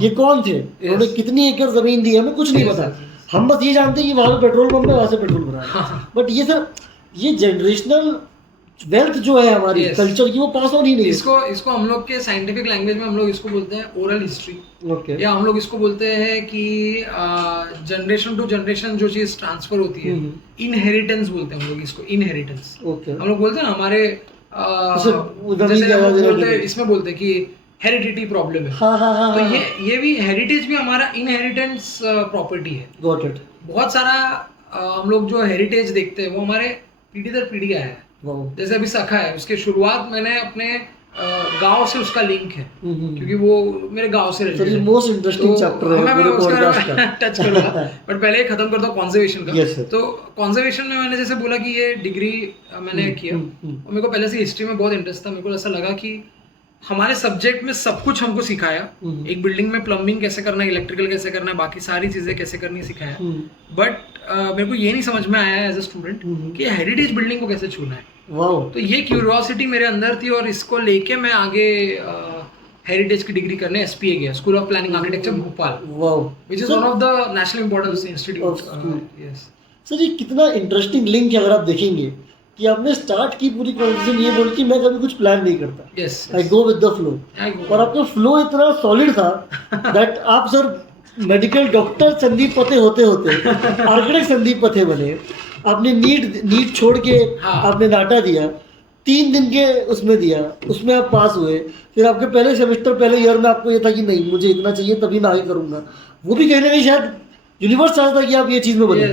ये कौन थे, उन्होंने कितनी एकड़ जमीन दी, हमें कुछ नहीं पता। हम बस ये जानते हैं कि वहाँ पे पेट्रोल पंप है, वहाँ से पेट्रोल भरा है। बट ये सर, ये जनरेशनल वेल्थ जो है हमारी कल्चर की, वो पास ऑन ही नहीं है। इसको हम लोग के साइंटिफिक लैंग्वेज में हम लोग इसको बोलते हैं ओरल हिस्ट्री, ओके, या हम लोग इसको बोलते हैं कि जनरेशन टू जनरेशन जो चीज ट्रांसफर होती है, इनहेरिटेंस बोलते हैं हम लोग इसको, इनहेरिटेंस। ओके, हम लोग बोलते हैं ना हमारे जैसे हम बोलते हैं, इसमें बोलते हैं कि हेरिडिटी प्रॉब्लम है। हाँ हाँ हाँ, तो ये भी हेरिटेज भी हमारा इनहेरिटेंस प्रॉपर्टी है। Got it. बहुत सारा हम लोग जो हेरिटेज देखते हैं वो हमारे पीढ़ी दर पीढ़ी आया है। जैसे अभी सखा है, उसके शुरुआत मैंने अपने गांव से उसका लिंक है, क्योंकि वो मेरे गांव से रिलेटेड है। मोस्ट इंटरेस्टिंग चैप्टर है मेरे पॉडकास्ट का, टच करूंगा। बट पहले ये खत्म करता हूँ कॉन्जर्वेशन का। Yes, sir. तो कॉन्जर्वेशन में मैंने जैसे बोला कि ये डिग्री मैंने किया, और मेरे को पहले से हिस्ट्री में बहुत इंटरेस्ट था। मेरे को ऐसा लगा कि हमारे सब्जेक्ट में सब कुछ हमको सिखाया, एक बिल्डिंग में प्लम्बिंग कैसे करना है, इलेक्ट्रिकल कैसे करना है, बाकी सारी चीजें कैसे करनी सिखाया। बट मेरे को ये नहीं समझ में आया एज अ स्टूडेंट कि हेरिटेज बिल्डिंग को कैसे छूना है। तो ये क्यूरियोसिटी मेरे अंदर थी, और इसको लेके मैं आगे हेरिटेज की डिग्री करने एसपीए गया, school of planning architecture Bhopal, which is one of the national importance institute. Yes sir, ये कितना इंटरेस्टिंग लिंक है। अगर आप देखेंगे कि आपने स्टार्ट की पूरी कॉन्वर्सेशन ये बोल कि मैं कभी कुछ प्लान नहीं करता, yes, I go with the flow, और आपका फ्लो इतना सॉलिड था दैट आप सर मेडिकल डॉक्टर संदीप पते होते होते आर्किटेक्ट संदीप पते बने। आपने नीट छोड़ के आपने नाटा दिया, 3 दिन के उसमें दिया, उसमें आप पास हुए। फिर आपके पहले सेमेस्टर पहले ईयर में आपको ये था कि नहीं मुझे इतना चाहिए तभी मैं आगे करूंगा। वो भी कहीं ना कहीं शायद यूनिवर्स चाहता था कि आप ये चीज में बने,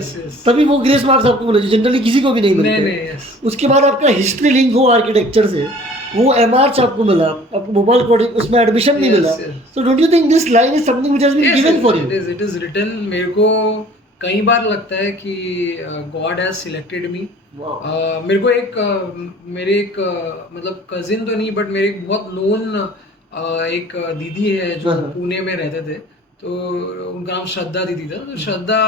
तभी वो ग्रेस मार्क्स आपको मिले, जनरली किसी को भी नहीं मिलते। उसके बाद आपका हिस्ट्री लिंक हो आर्किटेक्चर से, वो एमआर्च आपको मिला, आपको भोपाल कोडिंग उसमें एडमिशन नहीं मिला। So don't you think this line is something which has been given for you? It is written. मेरे को कई बार लगता है कि गॉड हैज सिलेक्टेड मी। मेरे को मेरे एक मतलब कजिन तो नहीं, बट मेरे एक बहुत नोन एक दीदी है जो पुणे में रहते थे, तो उनका नाम श्रद्धा दीदी था। तो श्रद्धा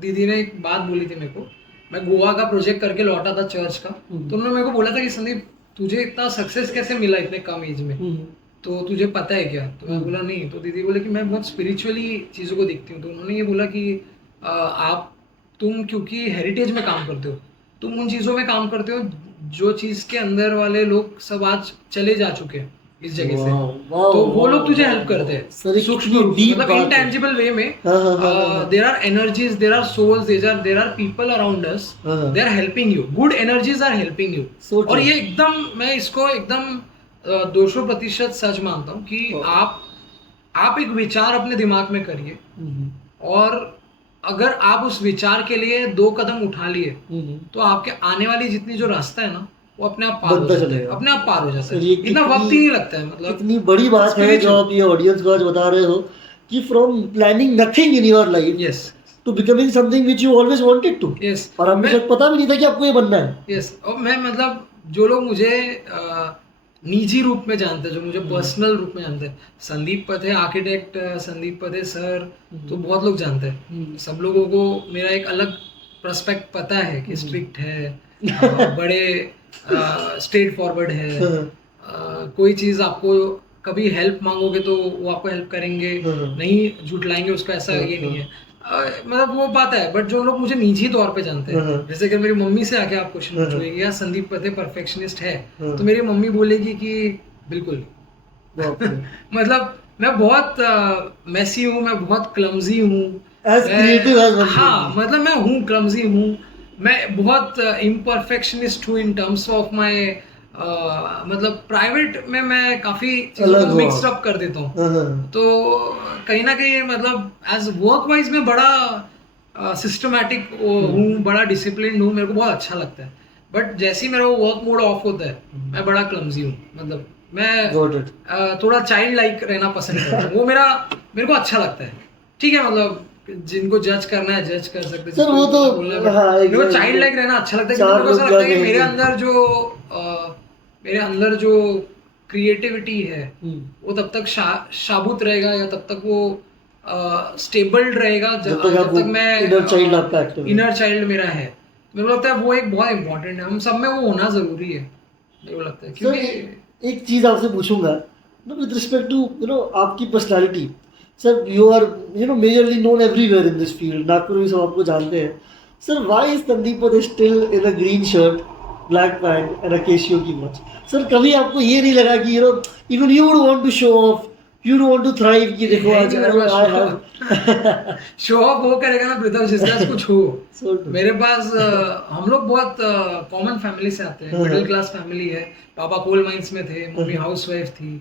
दीदी ने एक बात बोली थी मेरे को, मैं गोवा का प्रोजेक्ट करके लौटा था चर्च का, तो उन्होंने मेरे को बोला था कि संदीप तुझे इतना सक्सेस कैसे मिला इतने कम एज में, तो तुझे पता है क्या? तो मैं बोला नहीं। तो दीदी बोले कि मैं बहुत स्पिरिचुअली चीज़ों को देखती हूँ। तो उन्होंने ये बोला कि तुम क्योंकि हेरिटेज में काम करते हो, तुम उन चीज़ों में काम करते हो जो चीज़ के अंदर वाले लोग सब आज चले जा चुके हैं इस जगह से, तो वो लोग तुझे हेल्प करते हैं सूक्ष्म रूप में, मतलब इंटेंजिबल वे में। There are energies, there are souls, there are people around us, they are helping you, good energies are helping you. और ये एकदम, मैं इसको एकदम 200% सच मानता हूँ कि आप एक विचार अपने दिमाग में करिए, और अगर आप उस विचार के लिए 2 कदम उठा लिए, तो आपके आने वाली जितनी जो रास्ता है ना, वो अपने आप पार हो जाता है, अपने आप पार हो जाता है। इतना वक्त ही नहीं लगता है। मतलब कितनी बड़ी बात है जो आप ये ऑडियंस को आज बता रहे हो कि from planning nothing in your life, yes, to becoming something which you always wanted to. Yes और आपको शायद पता भी नहीं था कि आपको ये बनना है। यस और मैं मतलब जो लोग मुझे निजी रूप में जानते हैं, जो मुझे पर्सनल रूप में जानते हैं, संदीप पथे आर्किटेक्ट, संदीप पथे सर, तो बहुत लोग जानते हैं। सब लोगों को मेरा एक अलग पर्सपेक्ट पता है कि स्ट्रिक्ट है, बड़े स्ट्रेट फॉरवर्ड है, कोई चीज़ आपको कभी हेल्प मांगोगे तो वो आपको हेल्प करेंगे, नहीं झूठलाएंगे उसका, ऐसा ये नहीं है। मतलब वो बात है, बट जो लोग मुझे निजी तौर पे जानते हैं, जैसे कि मेरी मम्मी से आके आप क्वेश्चन पूछोगे या संदीप पथे परफेक्शनिस्ट है, तो मेरी मम्मी बोलेगी कि बिल्कुल मतलब मैं बहुत मेसी हूँ, मैं बहुत क्लमजी हूँ, As creative as one हाँ can be. मतलब मैं हूँ क्लमजी हूँ, मैं बहुत इम्परफेक्शनिस्ट हूँ इन टर्म्स ऑफ माय मतलब प्राइवेट में मैं काफी चीजों अलग को हो मिक्सड आप। अप कर देता हूँ। तो कहीं ना कहीं मतलब एज वर्क वाइज में बड़ा सिस्टमैटिक हूँ, बड़ा डिसिप्लिन हूँ, मेरे को बहुत अच्छा लगता है। बट जैसे ही मेरा वो वर्क मोड ऑफ होता है, मैं बड़ा क्लमजी हूँ, मतलब मैं Got it. थोड़ा चाइल्ड लाइक रहना पसंद करता हूँ। वो मेरे को अच्छा लगता है। ठीक है, मतलब जिनको जज करना है जज कर सकते हैं, सर वो तो हाँ मेरे को exactly. चाइल्ड लाइक रहना अच्छा लगता है, क्योंकि चार मेरे को ऐसा लोग लगता है क्या कि कहेंगे। मेरे अंदर जो क्रिएटिविटी है वो तब तक शाबुत रहेगा, या तब तक वो स्टेबल रहेगा जब तक जब तक मैं इनर चाइल्ड आपका एक्टिव है। इनर चाइल्ड मेरा है। मेरे को लगता है वो एक बहुत इंपॉर्टेंट है, हम सब में वो होना जरूरी है, मेरे को लगता है। सर क्योंकि एक चीज आपसे पूछूंगा विद रिस्पेक्ट टू आपकी personality. Sir you are majorly known everywhere in this field, Nagpur में सब आपको जानते हैं। Sir why is Sandeep Pathe still in a green shirt, black pant and a Casio की वॉच? सर कभी आपको ये नहीं लगा कि even you would want to show off, you would want to thrive कि देखो आज आई हैव शो ऑफ वो करेगा ना पृथ्वी, जिसका कुछ हो। So true. मेरे पास हम लोग बहुत कॉमन फैमिली से आते हैं, मिडिल क्लास फैमिली है। पापा कोल माइंस में थे, मम्मी हाउसवाइफ थी।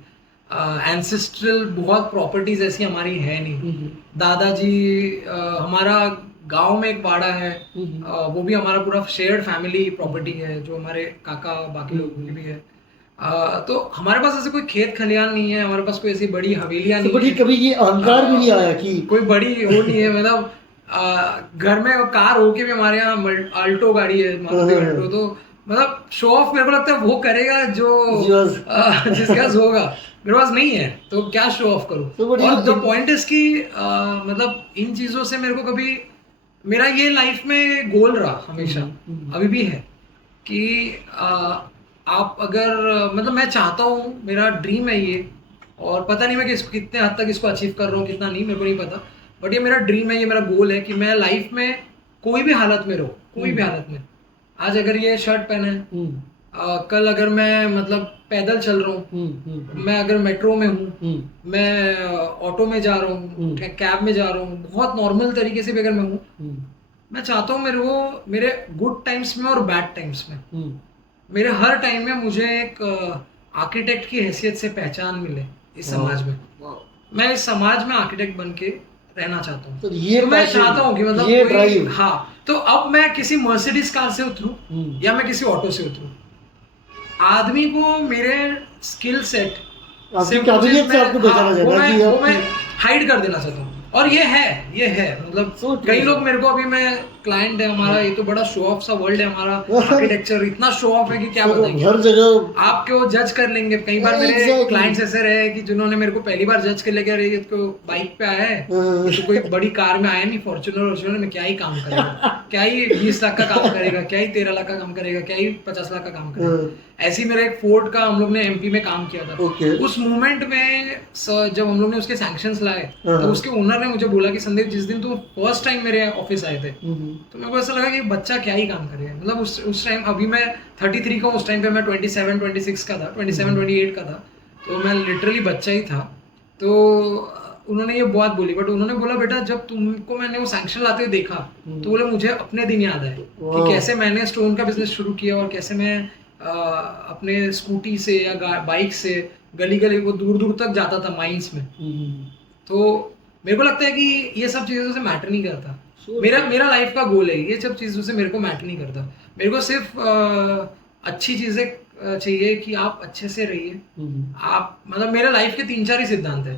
एंसेस्ट्रल बहुत प्रॉपर्टीज ऐसी हमारी है नहीं। दादाजी हमारा गांव में एक बाड़ा है, वो भी हमारा पूरा शेयर्ड फैमिली प्रॉपर्टी है, जो हमारे काका बाकी लोगों की भी है। तो हमारे पास ऐसे कोई खेत खलियान नहीं है, हमारे पास कोई ऐसी बड़ी हवेलियां नहीं बट ये है, कभी ये अहंकार भी नहीं आया कि कोई बड़ी वो नहीं है। मतलब घर में कार होके भी हमारे यहाँ अल्टो गाड़ी है, मारुति अल्टो। तो मतलब शो ऑफ मेरे को लगता है वो करेगा जो जिसके पास होगा। मेरे पास नहीं है, तो क्या शो ऑफ करूँ। और द पॉइंट इज कि मतलब इन चीजों से मेरे को कभी, मेरा ये लाइफ में गोल रहा हमेशा, अभी भी है कि आप अगर मतलब मैं चाहता हूँ, मेरा ड्रीम है ये, और पता नहीं मैं कितने हद तक इसको अचीव कर रहा हूँ, कितना नहीं मेरे को नहीं पता, बट ये मेरा ड्रीम है, ये मेरा गोल है कि मैं लाइफ में कोई भी हालत में रहूँ, कोई भी हालत में। आज अगर ये शर्ट पहना है, कल अगर मैं मतलब पैदल चल रहा हूँ, मैं अगर मेट्रो में हूँ, मैं ऑटो में जा रहा हूँ, कैब में जा रहा हूँ, बहुत नॉर्मल तरीके से भी अगर मैं हूँ, मैं चाहता हूँ मेरे गुड टाइम्स में और बैड टाइम्स में, मेरे हर टाइम में मुझे एक आर्किटेक्ट की हैसियत से पहचान मिले इस समाज में। मैं इस समाज में आर्किटेक्ट बन के रहना चाहता हूँ। तो ये मैं चाहता हूँ कि मतलब ये कोई, ड्राइव, हाँ, तो अब मैं किसी मर्सिडीज कार से उतरूँ या मैं किसी ऑटो से उतरूँ, आदमी को मेरे स्किल सेट आपकी काबिलियत से आपको पहचाना जाएगा कि वो मैं हाइड कर देना चाहता हूँ। और ये है मतलब कई लोग मेरे को, अभी मैं क्लाइंट है हमारा, ये तो बड़ा शो ऑफ सा वर्ल्ड है हमारा, आर्किटेक्चर इतना शो ऑफ है कि क्या बताएंगे। हर जगह आपको जज कर लेंगे। कई बार मेरे क्लाइंट्स ऐसे रहे कि जिन्होंने मेरे को पहली बार जज कर लिया, अरे ये तो बाइक पे आया है, तो कोई बड़ी कार में आया नहीं, फॉर्च्यूनर में क्या ही काम करेगा, क्या ही 20 लाख का काम करेगा, क्या ही 13 लाख का काम करेगा, क्या ही 50 लाख का काम करेगा। ऐसे ही मेरे एक फोर्ड का हम लोग ने एमपी में काम किया था। उस मूवमेंट में जब हम लोग ने उसके सैंक्शंस लाए, तो उसके ओनर ने मुझे बोला कि संदीप, जिस दिन तुम फर्स्ट टाइम मेरे ऑफिस आए थे, तो मेरे को ऐसा लगा कि बच्चा क्या ही काम करेगा। मतलब उस टाइम, अभी मैं 33 का, उस टाइम पे मैं 27-26 का था, 27-28 का था, तो मैं लिटरली बच्चा ही था। तो उन्होंने ये बात बोली, बट उन्होंने बोला, बेटा जब तुमको मैंने वो सैंक्शन लाते हुए देखा, तो बोले मुझे अपने दिन याद आए कि कैसे मैंने स्टोन का बिजनेस शुरू किया, और कैसे मैं अपने स्कूटी से या बाइक से गली गली वो दूर दूर तक जाता था माइंस में। तो मेरे को लगता है कि ये सब चीज़ों से मैटर नहीं करता। मेरा लाइफ का गोल है, ये सब चीज़ों से मेरे को मैटर नहीं करता। मेरे को सिर्फ अच्छी चीज़ें चाहिए कि आप अच्छे से रहिए। आप मतलब मेरे लाइफ के 3-4 ही सिद्धांत है।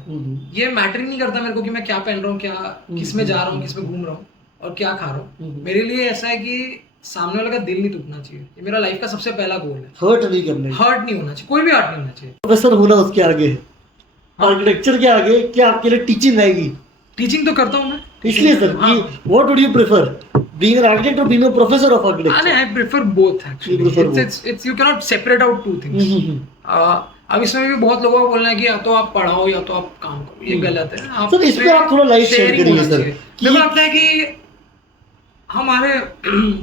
ये मैटर ही नहीं करता मेरे को कि मैं क्या पहन रहा हूँ, क्या किस में जा रहा हूँ, किस में घूम रहा हूँ। और क्या खा रहा हूँ। मेरे लिए ऐसा है कि सामने वाले का दिल नहीं टूटना चाहिए, ये मेरा लाइफ का सबसे पहला गोल है। हर्ट नहीं करने, हर्ट नहीं होना चाहिए, कोई भी हर्ट नहीं होना चाहिए। प्रोफेसर होना उसके आगे, आर्किटेक्चर के आगे क्या आपके लिए टीचिंग आएगी? टीचिंग तो करता हूँ मैं, इसलिए सर हाँ। What would you prefer, being an architect और being a professor of architecture? I prefer both actually. You prefer It's you cannot separate out two things. अब इसमें भी बहुत लोगों का बोलना है कि या तो आप पढ़ाओ या तो आप काम करो, ये गलत है। आप सर इस पे आप थोड़ा लाइट शेयर sharing करिए होना सर। चाहिए। मेरे को लगता है कि हमारे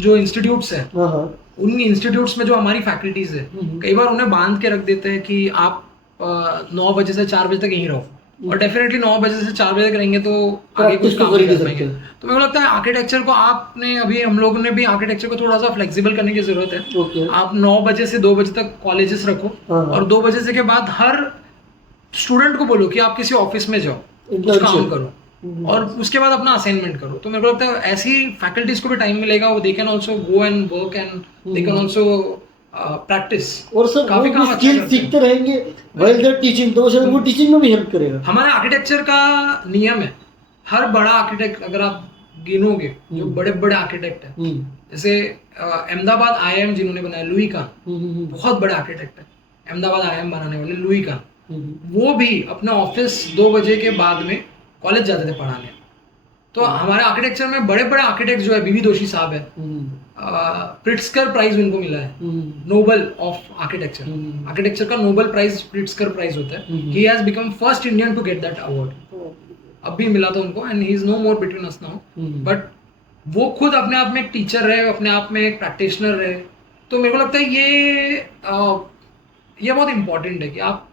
जो इंस्टीट्यूट्स है, हाँ, उन इंस्टीट्यूट्स में जो हमारी फैकल्टीज है, कई बार उन्हें बांध के रख देते हैं कि आप 9 बजे से 4 बजे तक यहीं रहो, और डेफिनेटली 9 बजे से 4 बजे तक रहेंगे तो आगे कुछ काम नहीं कर पाएंगे। तो मेरे को लगता है आर्किटेक्चर को आपने अभी हम लोगों ने भी आर्किटेक्चर को थोड़ा सा फ्लेक्सिबल करने की जरूरत है। आप 9 बजे से 2 बजे तक कॉलेजेस रखो, और 2 बजे से के बाद हर स्टूडेंट को बोलो कि आप किसी ऑफिस में जाओ, कुछ काम करो, और उसके बाद अपना असाइनमेंट करो। तो मेरे को लगता है ऐसी फैकल्टीज को भी टाइम मिलेगा, वो they can also go and work and they can also practice. और सर काफी काम स्किल सीखते रहेंगे व्हाइल दे आर टीचिंग, तो सर वो टीचिंग में भी हेल्प करेगा। हमारे आर्किटेक्चर का नियम है, हर बड़ा आर्किटेक्ट अगर आप गिनोगे जो बड़े बड़े आर्किटेक्ट है, जैसे अहमदाबाद IIM जिन्होंने बनाया, लुई का, बहुत बड़े आर्किटेक्ट है अहमदाबाद IIM बनाने वाले लुई का, वो भी अपने ऑफिस 2 बजे के बाद में कॉलेज जाते थे पढ़ाने। तो हमारे आर्किटेक्चर में बड़े बड़े आर्किटेक्ट जो है, बीबी दोषी साहब है, प्रिट्जकर प्राइज उनको मिला है, नोबल ऑफ आर्किटेक्चर। आर्किटेक्चर का नोबल प्राइज प्रिट्जकर प्राइज होता है। He has become first Indian to get that award, अब भी मिला था उनको, and he is no more between us now. But वो खुद अपने आप में एक टीचर रहे, अपने आप में एक प्रैक्टिशनर रहे। तो मेरे को लगता है ये बहुत इंपॉर्टेंट है कि आप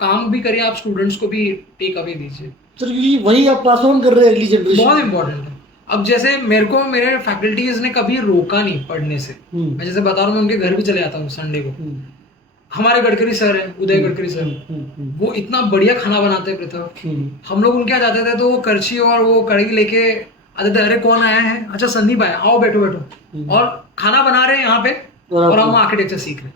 काम भी करिए, आप स्टूडेंट्स को भी टेक अवे दीजिए। सर क्योंकि वही आप पास ऑन कर रहे हैं अगली जनरेशन, बहुत इंपॉर्टेंट है। अब जैसे मेरे फैकल्टीज ने कभी रोका नहीं पढ़ने से। मैं जैसे बता रहा हूँ, मैं उनके घर भी चले जाता हूँ संडे को। हमारे गडकरी सर है, उदय गडकरी सर, वो इतना बढ़िया खाना बनाते हैं पृथ्वी। हम लोग उनके यहाँ जाते थे तो वो करछी और वो कढ़ाई लेके आते थे, अरे कौन आया है, अच्छा संदीप आया, आओ बैठो बैठो, और खाना बना रहे हैं यहाँ पे, और हम आर्किटेक्चर सीख रहे हैं।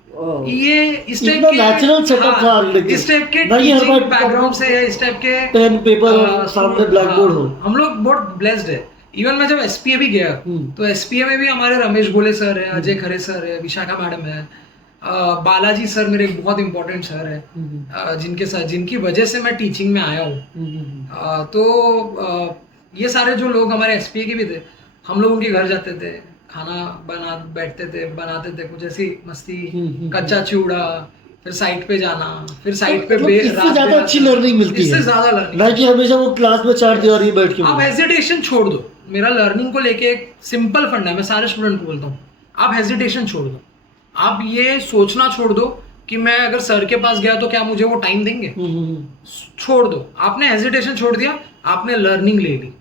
ये इस टाइप के नेचुरल सेटअप था आर्किटेक्चर, इस टाइप के टीचिंग बैकग्राउंड से, या इस टाइप के पेन पेपर सामने ब्लैक बोर्ड हो, हम लोग बहुत ब्लेस्ड है। इवन मैं जब SPA भी गया, तो SPA में भी हमारे रमेश गोले सर है, अजय खरे सर है, विशाखा मैडम है, बालाजी सर मेरे एक बहुत इंपॉर्टेंट सर है, जिनकी वजह से मैं टीचिंग में आया हूँ। तो ये सारे जो लोग हमारे SPA के भी थे, हम लोग उनके घर जाते थे, खाना बैठते थे, बनाते थे कुछ ऐसी मस्ती, कच्चा चिवड़ा, फिर साइट पे जाना, फिर साइट पे इससे ज्यादा अच्छी लर्निंग मिलती है, इससे ज्यादा लर्निंग, ना कि हमेशा वो क्लास में 4 दीवारी बैठ के। आप हेजिटेशन छोड़ दो। मेरा लर्निंग को लेके एक सिंपल फंडा है, मैं सारे स्टूडेंट को बोलता हूँ, आप हेजिटेशन छोड़ दो। आप ये सोचना छोड़ दो कि मैं अगर सर के पास गया तो क्या मुझे वो टाइम देंगे, छोड़ दो। आपने हेजिटेशन छोड़ दिया, आपने लर्निंग ले ली।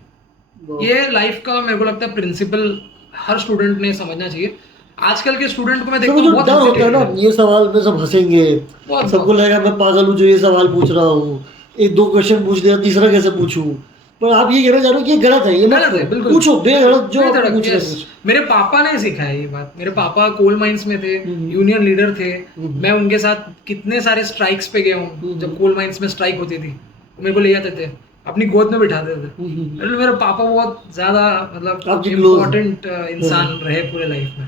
ये लाइफ का मेरे को लगता है प्रिंसिपल हर स्टूडेंट ने समझना चाहिए। आजकल के स्टूडेंट को मैं देखता हूँ बहुत डर होता है ना, ये सवाल में सब हंसेंगे, सबको लगेगा मैं पागल हूँ जो ये सवाल पूछ रहा हूँ, 1-2 क्वेश्चन पूछ लिया, तीसरा कैसे पूछूं। पर आप ये कहना चाह रहे हो कि ये गलत है, ये गलत है, बिल्कुल पूछो बेधड़क जो आप पूछ रहे हैं। मेरे पापा ने सिखाया ये बात। मेरे पापा कोल माइंस में थे, यूनियन लीडर थे, मैं उनके साथ कितने सारे स्ट्राइक्स पे गया हूँ। जब कोल माइंस में स्ट्राइक होती थी, मेरे को ले जाते थे, अपनी गोद में बिठाते थे। मेरे पापा बहुत ज्यादा मतलब इम्पोर्टेंट इंसान रहे पूरे लाइफ में।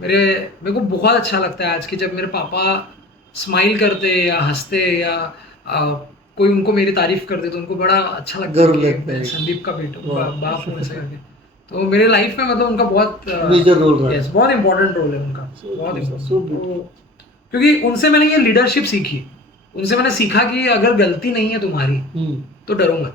मेरे को बहुत अच्छा लगता है आज की, जब मेरे पापा स्माइल करते या हंसते या कोई उनको मेरी तारीफ करते तो उनको बड़ा अच्छा लगता है कि संदीप का बेटा बाप हूँ ऐसे करके। तो मेरे लाइफ में मतलब उनका बहुत मेजर रोल रहा है, बहुत इंपॉर्टेंट रोल है उनका, बहुत इम्पोर्टेंट। क्योंकि उनसे मैंने ये लीडरशिप सीखी, उनसे मैंने सीखा कि अगर गलती नहीं है तुम्हारी तो डरो मत।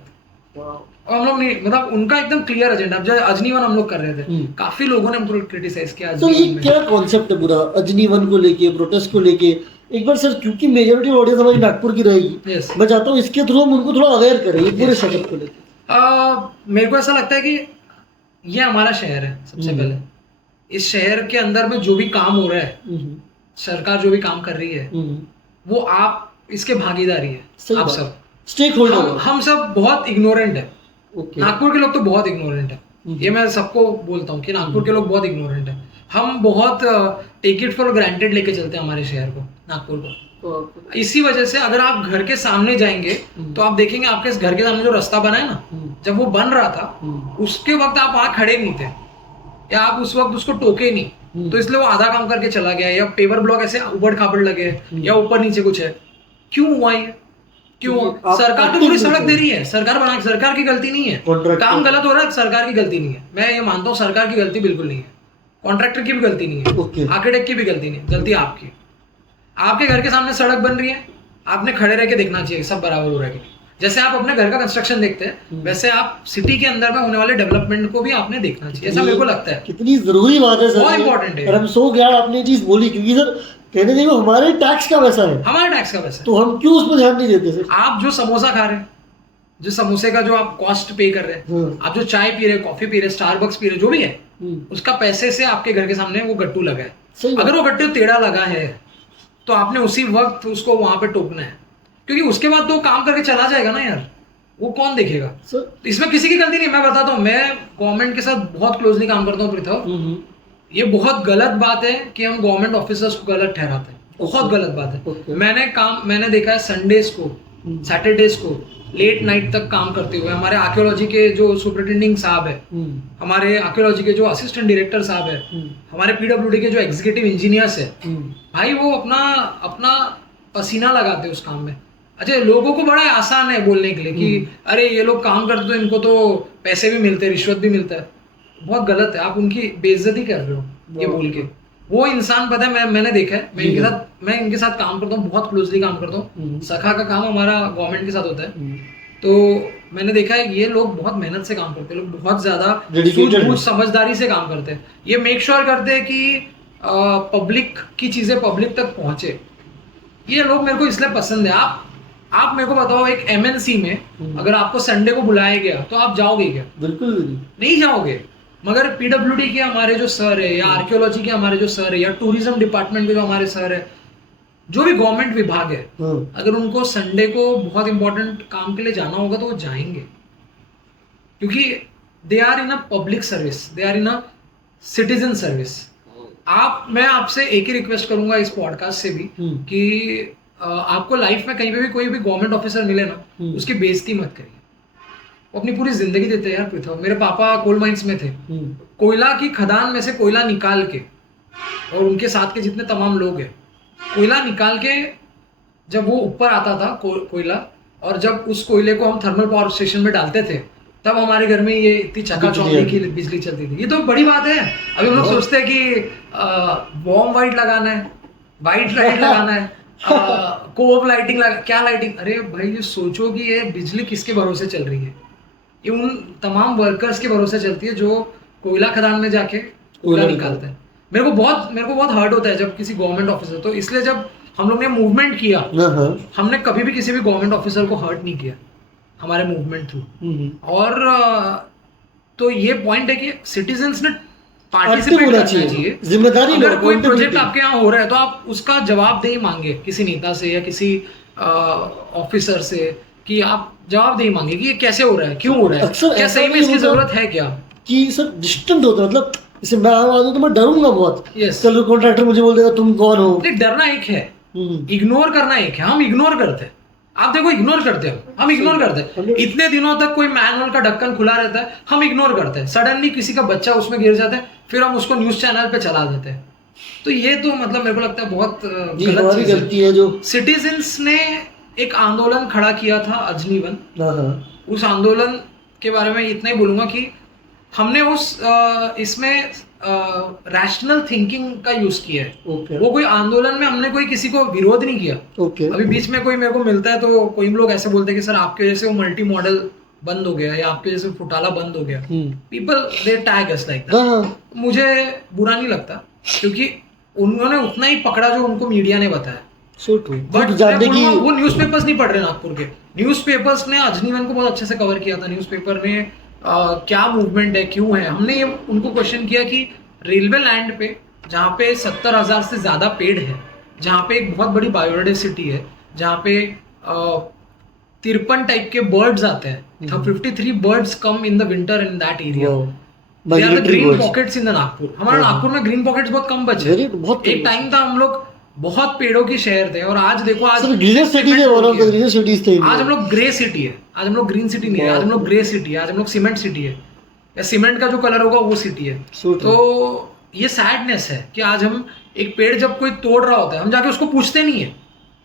और हम लोग नहीं, मतलब उनका एकदम क्लियर एजेंडा। जब अजनी-1 हम लोग कर रहे थे, काफी लोगों ने हमको क्रिटिसाइज किया। तो ये क्या कॉन्सेप्ट है पूरा अजनी-1 को लेके, प्रोटेस्ट को लेके? एक बार सर, क्योंकि मेजॉरिटी ऑडियंस हमारी नागपुर की रहेगी, मैं चाहता हूँ इसके थ्रू हम उनको थोड़ा अवेयर करें ये पूरे सेटअप को लेके। मेरे को ऐसा लगता है कि ये हमारा शहर है। सबसे पहले इस शहर के अंदर में जो भी काम हो रहा है, सरकार जो भी काम कर रही है, वो आप इसके भागीदारी है। आप सब स्टेक होल्डर, हम सब बहुत इग्नोरेंट है। नागपुर के लोग तो बहुत इग्नोरेंट है, ये मैं सबको बोलता हूँ कि नागपुर के लोग बहुत इग्नोरेंट है। हम बहुत टेक इट फॉर ग्रांटेड लेके चलते हैं हमारे शहर को, नागपुर को। इसी वजह से अगर आप घर के सामने जाएंगे तो आप देखेंगे आपके इस घर के सामने जो रास्ता बना है ना, जब वो बन रहा था उसके वक्त आप वहां खड़े नहीं थे या आप उस वक्त उसको टोके नहीं, तो इसलिए वो आधा काम करके चला गया, या पेवर ब्लॉक ऐसे उबड़ खाबड़ लगे या ऊपर नीचे कुछ है। क्यों हुआ ये? क्यों? सरकार तो पूरी सड़क दे रही है, सरकार की गलती नहीं है, काम गलत हो रहा है, सरकार की गलती नहीं है। मैं ये मानता हूँ सरकार की गलती बिल्कुल नहीं है, कॉन्ट्रैक्टर की भी गलती नहीं है, आर्किटेक्ट की भी गलती नहीं है, गलती आपकी। आपके घर के सामने सड़क बन रही है, आपने खड़े रह के देखना चाहिए सब बराबर हो रहा है। जैसे आप अपने घर का कंस्ट्रक्शन देखते हैं वैसे आप सिटी के अंदर में होने वाले डेवलपमेंट को भी आपने देखना चाहिए, ऐसा मेरे को लगता है। कितनी जरूरी बात है सर, बहुत इंपॉर्टेंट है। और हम सो ग्लैड आपने ये चीज बोली, क्योंकि सर कहने देंगे हमारे टैक्स का पैसा है, हमारे टैक्स का पैसा है, तो हम क्यों उस पर ध्यान नहीं देते सर? आप जो समोसा खा रहे हैं, जो समोसे का जो आप कॉस्ट पे कर रहे हैं, आप जो चाय पी रहे हैं, कॉफी पी रहे हैं, स्टारबक्स पी रहे हैं, जो भी है उसका पैसे से आपके घर के सामने वो गट्टू लगा है। अगर वो गट्टू टेढ़ा लगा है तो आपने उसी वक्त उसको वहां पे टोकना है, क्योंकि उसके बाद तो काम करके चला जाएगा ना यार, वो कौन देखेगा? तो इसमें किसी की गलती नहीं। मैं बताता हूँ, मैं गवर्नमेंट के साथ बहुत क्लोजली काम करता हूँ पृथ्वी। ये बहुत गलत बात है कि हम गवर्नमेंट ऑफिसर्स को गलत ठहराते हैं, बहुत गलत बात है। मैंने देखा है संडेज को, सैटरडेज को लेट नाइट तक काम करते हुए हमारे आर्कियोलॉजी के जो सुपरिटेंडिंग साहब है, हमारे आर्कियोलॉजी के जो असिस्टेंट डायरेक्टर साहब है, हमारे पीडब्ल्यूडी के जो एग्जीक्यूटिव इंजीनियर्स है, भाई वो अपना पसीना लगाते हैं उस काम में। अच्छा, लोगों को बड़ा आसान है बोलने के लिए कि अरे ये लोग काम करते तो इनको तो पैसे भी मिलते हैं, रिश्वत भी मिलता है। बहुत गलत है, आप उनकी बेइज्जती कर रहे हो ये बोल के। वो इंसान, पता है, मैंने देखा है, मैं इनके साथ काम करता हूँ, बहुत क्लोजली काम करता हूँ। सखा का काम हमारा गवर्नमेंट के साथ होता है, तो मैंने देखा है ये लोग बहुत मेहनत से काम करते हैं, लोग बहुत ज्यादा सूझबूझ समझदारी से काम करते हैं। ये मेक श्योर करते हैं कि पब्लिक की चीजें पब्लिक तक पहुंचे। ये लोग मेरे को इसलिए पसंद है। आप मेरे को बताओ, एक एमएनसी में अगर आपको संडे को बुलाया गया तो आप जाओगे क्या? बिल्कुल नहीं जाओगे। मगर पीडब्ल्यूडी के हमारे जो सर है, या आर्कियोलॉजी के हमारे जो सर है, या टूरिज्म डिपार्टमेंट के जो हमारे सर है, जो भी गवर्नमेंट विभाग है, अगर उनको संडे को बहुत इंपॉर्टेंट काम के लिए जाना होगा तो वो जाएंगे, क्योंकि they are in a public service, they are in a citizen service. मैं आपसे एक ही रिक्वेस्ट करूंगा इस पॉडकास्ट से भी कि आपको लाइफ में कहीं पे भी कोई भी गवर्नमेंट ऑफिसर मिले ना, उसकी बेइज्जती मत करिए। वो अपनी पूरी जिंदगी देते हैं यार पृथ्वी। मेरे पापा कोल माइंस में थे, कोयला की खदान में से कोयला निकाल के, और उनके साथ के जितने तमाम लोग हैं, कोयला निकाल के जब वो ऊपर आता था कोयला, और जब उस कोयले को हम थर्मल पावर स्टेशन में डालते थे, तब हमारे घर में ये इतनी चकाचौंधी की बिजली चलती थी। ये तो बड़ी बात है। अभी हम लोग सोचते हैं कि वॉर्म वाइट लगाना है, वाइट लाइट लगाना है, कोप लाइटिंग क्या लाइटिंग? अरे भाई, ये सोचो कि ये बिजली किसके भरोसे चल रही है? ये उन तमाम वर्कर्स के भरोसे चलती है जो कोयला खदान में जाके कोयला निकालते हैं। मेरे को बहुत हर्ट होता है जब किसी गवर्नमेंट ऑफिसर, तो इसलिए जब हम लोग ने मूवमेंट किया, हमने कभी भी किसी भी गवर्नमेंट ऑफिसर को हर्ट नहीं किया हमारे मूवमेंट थ्रू। और तो ये पॉइंट है कि सिटीजन्स ने पार्टिसिपेट करना चाहिए, जिम्मेदारी। अगर कोई प्रोजेक्ट आपके यहाँ हो रहा है तो आप उसका जवाबदेही मांगे किसी नेता से या किसी ऑफिसर से, कि आप जवाबदेही मांगे कि ये कैसे हो रहा है, क्यों हो रहा है, क्या सही में इसकी जरूरत है क्या? कि सर डिस्टेंट होता है, मतलब जैसे मैं आवाज हूं तो मैं डरूंगा बहुत। चलो कॉन्ट्रैक्टर मुझे बोल देगा तुम कौन हो। डरना एक है, इग्नोर करना एक है। हम इग्नोर करते हैं, आप देखो इग्नोर करते हो, हम इग्नोर करते हैं। इतने दिनों तक कोई मैनुअल का ढक्कन खुला रहता है, हम इग्नोर करते हैं। सडनली किसी का बच्चा उसमें गिर जाता है, फिर हम उसको न्यूज चैनल पे चला देते हैं। तो ये तो मतलब मेरे को लगता है बहुत गलती है। जो सिटीजन्स ने एक आंदोलन खड़ा किया था अजनीवन, उस आंदोलन के बारे में इतना ही बोलूंगा कि हमने इसमें रैशनल थिंकिंग का यूज किया है। वो कोई आंदोलन में हमने कोई किसी को विरोध नहीं किया। अभी बीच में कोई मेरे को मिलता है तो कोई लोग ऐसे बोलते हैं कि सर आपके वजह से वो मल्टी मॉडल बंद हो गया, या आपके वजह से फुटाला बंद हो गया। People they tag us like that. मुझे बुरा नहीं लगता, क्योंकि उन्होंने उतना ही पकड़ा जो उनको मीडिया ने बताया। बट वो न्यूज़पेपर्स नहीं पढ़ रहे नागपुर के। न्यूज़पेपर्स ने अजनीवन को बहुत अच्छे से कवर किया था। न्यूज़पेपर ने क्या मूवमेंट है, क्यों है। हमने ये उनको क्वेश्चन किया कि रेलवे लैंड पे जहाँ पे 70,000 से ज्यादा पेड़ है, जहाँ पे एक बहुत बड़ी बायोडाइवर्सिटी है, जहाँ पे 53 टाइप के बर्ड्स आते हैं, 53 birds come in the winter in that area. Green pockets in the Nagpur. हमारे नागपुर में ग्रीन पॉकेट्स बहुत कम बचे। एक टाइम था हम लोग बहुत पेड़ों की शहर थे, और आज देखो, आज सर ग्रीनेस्ट सिटी है, one of the greenest cities थे आज हम लोग ग्रे सिटी है, आज हम लोग ग्रीन सिटी नहीं है, आज हम लोग ग्रे सिटी है, आज हम लोग सीमेंट सिटी है, या सीमेंट का जो कलर होगा वो सिटी है। तो ये सैडनेस है कि आज हम एक पेड़ जब कोई तोड़ रहा होता है, हम जाके उसको पूछते नहीं है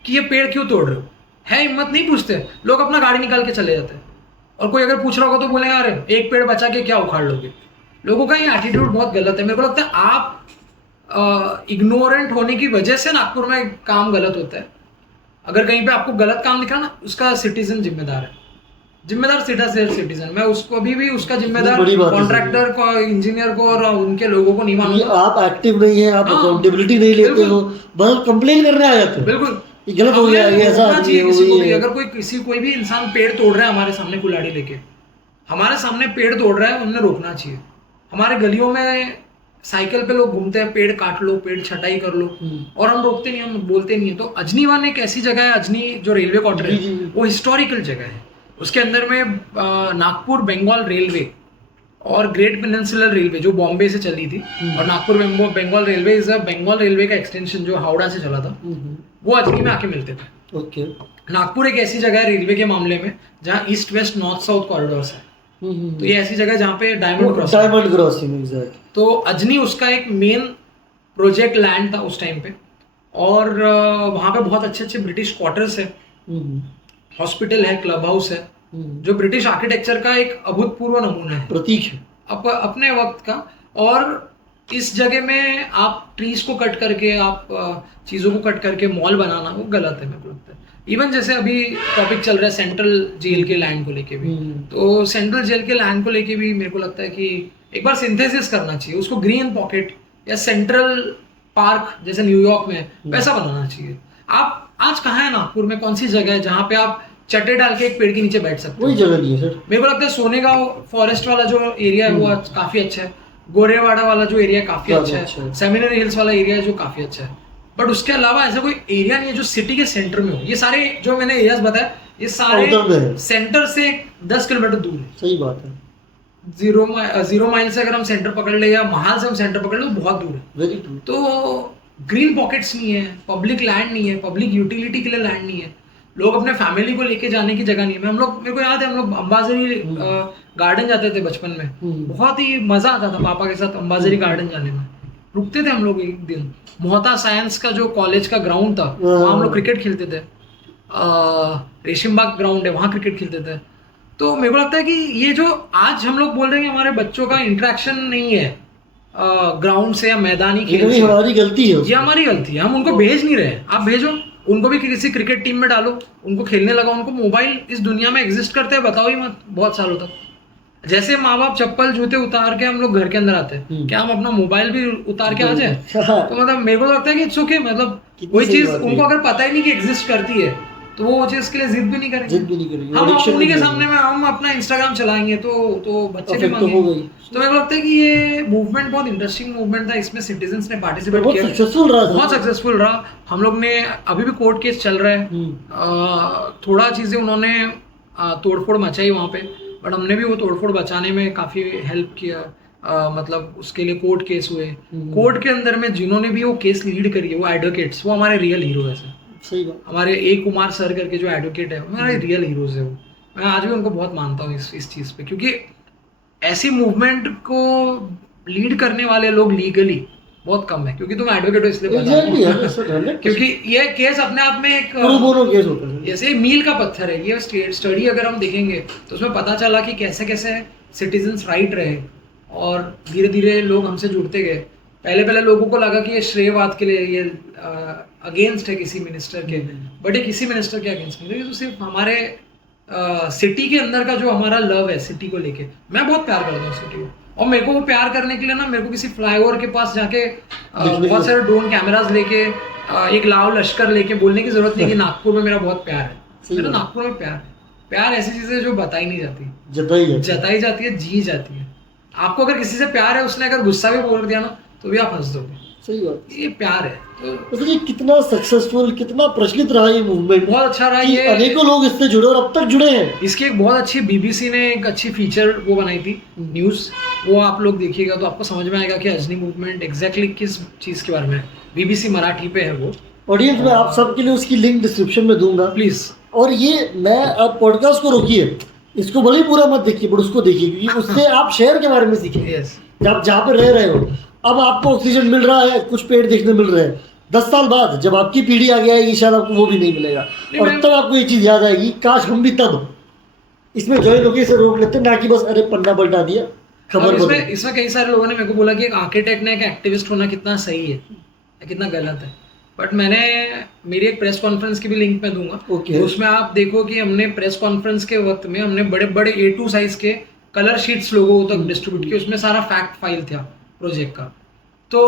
कि ये पेड़ क्यों तोड़ रहे हो, है हिम्मत नहीं पूछते, लोग अपना गाड़ी निकाल के चले जाते हैं। और कोई अगर पूछ रहा होगा तो बोले यार एक पेड़ बचा के क्या उखाड़ लोगे। लोगों का ये एटीट्यूड बहुत गलत है। मेरे को लगता है आप इग्नोरेंट होने की वजह से नागपुर में काम गलत होता है। अगर कहीं पे आपको गलत काम दिख रहा ना, उसका सिटीजन जिम्मेदार है, जिम्मेदार सिटीजन। मैं उसको अभी भी उसका जिम्मेदार कॉन्ट्रैक्टर को, इंजीनियर को और उनके लोगों को नहीं मानूंगा। आप एक्टिव नहीं है, आप अकाउंटेबिलिटी नहीं लेते हो, बस कंप्लेन करने आ जाते हो। बिल्कुल गलत हो गया, ये ऐसा अगर कोई भी इंसान पेड़ तोड़ रहा है हमारे सामने कुल्हाड़ी लेके, हमारे सामने पेड़ तोड़ रहा है, उन्हें रोकना चाहिए। हमारे गलियों में साइकिल पे लोग घूमते हैं, पेड़ काट लो, पेड़ छटाई कर लो, और हम रोकते नहीं, हम बोलते नहीं है। तो अजनी वन एक ऐसी जगह है, अजनी जो रेलवे क्वार्टर है वो हिस्टोरिकल जगह है। उसके अंदर में नागपुर बंगाल रेलवे और ग्रेट पेनिनसुलर रेलवे जो बॉम्बे से चली थी, और Nagpur Bengal railway is Bengal railway का एक्सटेंशन जो हावड़ा से चला था, वो अजनी में आके मिलते थे। ओके। नागपुर एक ऐसी जगह है रेलवे के मामले में जहाँ east west north south corridors है। तो ये ऐसी जगह जहाँ पे डायमंड क्रॉसिंग एग्जैक्ट। तो अजनी उसका एक मेन प्रोजेक्ट लैंड था उस टाइम पे, और वहाँ पे बहुत अच्छे अच्छे ब्रिटिश क्वार्टर्स है, हॉस्पिटल है, क्लब हाउस है, जो ब्रिटिश आर्किटेक्चर का एक अभूतपूर्व नमूना है, प्रतीक है अपने वक्त का। और इस जगह में आप ट्रीज को कट करके, आप चीज़ों को कट करके मॉल बनाना, वो गलत है मेरे को लगता है। इवन जैसे अभी टॉपिक चल रहा है सेंट्रल जेल के लैंड को लेके भी, तो सेंट्रल जेल के लैंड को लेके भी मेरे को लगता है कि एक बार सिंथेसिस करना चाहिए, उसको ग्रीन पॉकेट या सेंट्रल पार्क जैसे न्यूयॉर्क में वैसा बनाना चाहिए। आप आज कहाँ है नागपुर में, कौन सी जगह है जहाँ पे आप चट्टे डाल के एक पेड़ के नीचे बैठ सकते हो? कोई जगह नहीं है सर। मेरे को लगता है सोनेगांव फॉरेस्ट वाला जो एरिया है वो काफी अच्छा है, गोरेवाड़ा वाला जो एरिया काफी अच्छा है, सेमिनरी हिल्स वाला एरिया है जो काफी अच्छा है। बट उसके अलावा ऐसा कोई एरिया नहीं है जो सिटी के सेंटर में हो। ये सारे जो मैंने एरियाज बताया, ये सारे सेंटर से 10 किलोमीटर दूर है। सही बात है। 0 माइल से अगर हम सेंटर पकड़ ले, या महाल से हम सेंटर पकड़ ले, तो बहुत दूर है। Very true. तो ग्रीन पॉकेट्स नहीं है, पब्लिक लैंड नहीं है, पब्लिक यूटिलिटी के लिए लैंड नहीं है, लोग अपने फैमिली को लेके जाने की जगह नहीं है। मेरे को याद है, हम लोग अंबाझरी गार्डन जाते थे बचपन में, बहुत ही मजा आता था पापा के साथ अंबाझरी गार्डन जाने में। रुकते थे हम लोग एक दिन, मोहता साइंस का जो कॉलेज का ग्राउंड था, वहाँ हम लोग क्रिकेट खेलते थे, रेशिमबाग ग्राउंड है, वहाँ क्रिकेट खेलते थे। तो मेरे को लगता है कि ये जो आज हम लोग बोल रहे हैं हमारे बच्चों का इंटरेक्शन नहीं है ग्राउंड से या मैदानी खेल से, हमारी गलती है, ये हमारी गलती है। हम उनको भेज नहीं रहे, आप भेजो उनको भी किसी क्रिकेट टीम में डालो, उनको खेलने लगाओ। उनको मोबाइल इस दुनिया में एग्जिस्ट करते हैं बताओ ही मत बहुत सालों तक। जैसे माँ बाप चप्पल जूते उतार के हम लोग घर के अंदर आते हैं, क्या हम अपना मोबाइल भी उतार के आ जाए? तो मतलब मेरे को लगता है कि इट्स ओके, मतलब कोई चीज उनको अगर पता ही नहीं कि एग्जिस्ट करती है तो वो चीज के लिए जिद भी नहीं करेंगे। हम उन्हीं के सामने में हम अपना इंस्टाग्राम चलाएंगे तो बच्चे भी मांगेंगे। तो मेरे को लगता है कि ये मूवमेंट बहुत इंटरेस्टिंग मूवमेंट था, इसमें सिटीजन्स ने पार्टिसिपेट किया, बहुत सक्सेसफुल रहा। हम लोग ने अभी भी कोर्ट केस चल रहा है, थोड़ा चीजें उन्होंने तोड़फोड़ मचाई वहाँ पे, बट हमने भी वो तोड़फोड़ बचाने में काफी हेल्प किया। मतलब उसके लिए कोर्ट केस हुए, कोर्ट के अंदर में जिन्होंने भी वो केस लीड करी है, वो एडवोकेट्स, वो हमारे रियल हीरो है सर। सही बात। हमारे ए कुमार सर करके जो एडवोकेट है, हमारे रियल हीरोज है वो। मैं आज भी उनको बहुत मानता हूँ इस चीज़ पे, क्योंकि ऐसी मूवमेंट को लीड करने वाले लोग लीगली बहुत कम है। क्योंकि तुम एडवोकेट हो इसलिए बता, क्योंकि ये केस अपने आप में एक केस होता है, जैसे मील का पत्थर है। ये स्टडी अगर हम देखेंगे तो उसमें पता चला कि कैसे कैसे सिटीजन्स राइट रहे, और धीरे धीरे लोग हमसे जुड़ते गए। पहले लोगों को लगा कि ये श्रेयवाद के लिए, ये अगेंस्ट है किसी मिनिस्टर के, बट ये किसी मिनिस्टर के अगेंस्ट नहीं है, तो सिर्फ हमारे सिटी के अंदर का जो हमारा लव है सिटी को लेके। मैं बहुत प्यार करता हूँ सिटी को, और मेरे को वो प्यार करने के लिए ना, मेरे को किसी फ्लाईओवर के पास जाके बहुत सारे ड्रोन कैमराज लेके एक लाव लश्कर लेके बोलने की जरूरत नहीं कि नागपुर में मेरा बहुत प्यार है। मेरा नागपुर में प्यार ऐसी चीज है जो बताई नहीं जाती, जताई जाती है, जी जाती है। आपको अगर किसी से प्यार है, उसने अगर गुस्सा भी बोल दिया ना तो भी आप हंस दोगे। सही बात, ये प्यार है। तो ये कितना सक्सेसफुल, कितना प्रचलित रहा ये मूवमेंट, बहुत अच्छा रहा। ये अनेकों लोग इससे जुड़े और अब तक जुड़े हैं। इसकी एक बहुत अच्छी बीबीसी ने एक अच्छी फीचर वो बनाई थी न्यूज़, वो आप लोग देखिएगा तो आपको समझ में आएगा कि अजनी मूवमेंट एग्जैक्टली किस चीज़ के बारे में है। बीबीसी मराठी पे है वो, ऑडियंस में आप सबके लिए उसकी लिंक डिस्क्रिप्शन में दूंगा। प्लीज। और ये मैं आप पॉडकास्ट को रोकिए, इसको भले ही पूरा मत देखिए, पर उसको देखिए, क्योंकि उससे आप शहर के बारे में सीखेंगे। यस। आप जहाँ पे रह रहे हो, अब आपको ऑक्सीजन मिल रहा है, कुछ पेड़ देखने मिल रहे हैं, 10 साल बाद जब आपकी पीढ़ी आगे आएगी शायद आपको वो भी नहीं मिलेगा, और तब आपको ये चीज़ याद आएगी, काश हम भी तब इसमें ज्वाइन होकर इसे रोक लेते, ना कि बस अरे पन्ना पलटा दिया खबर बदल। इसमें कई सारे लोगों ने मेरे को बोला कि एक आर्किटेक्ट ने एक एक्टिविस्ट होना कितना सही है या कितना गलत है। बट मैंने मेरी एक प्रेस कॉन्फ्रेंस की भी लिंक में दूंगा। Okay. तो उसमें आप देखो कि हमने प्रेस कॉन्फ्रेंस के वक्त में हमने बड़े बड़े A2 साइज के कलर शीट्स लोगों तक डिस्ट्रीब्यूट किए, उसमें सारा फैक्ट फाइल था प्रोजेक्ट का। तो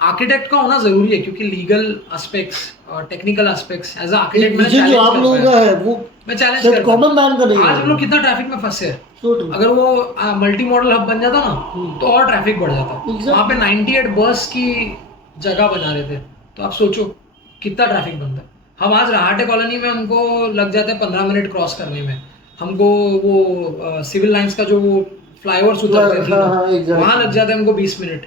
आर्किटेक्ट का होना जरूरी है, क्योंकि लीगल एस्पेक्ट्स और technical aspects as a vision जो आप लोगों का है वो मैं चैलेंज सिर्फ करता कॉमन मैन का नहीं हूं। आज है। हम लोग कितना ट्रैफिक में फंसे हैं। So true. अगर वो मल्टी मॉडल हब बन जाता ना तो और ट्रैफिक बढ़ जाता। Exactly. वहाँ पे 98 बस की जगह बना रहे थे, तो आप सोचो कितना ट्रैफिक बनता है। हम आज रहाटे कॉलोनी में हमको लग जाते हैं 15 मिनट क्रॉस करने में। हमको वो सिविल लाइंस का जो वो फ्लाईओवर्स उतरते थे exactly. वहाँ लग जाते हैं हमको 20 मिनट।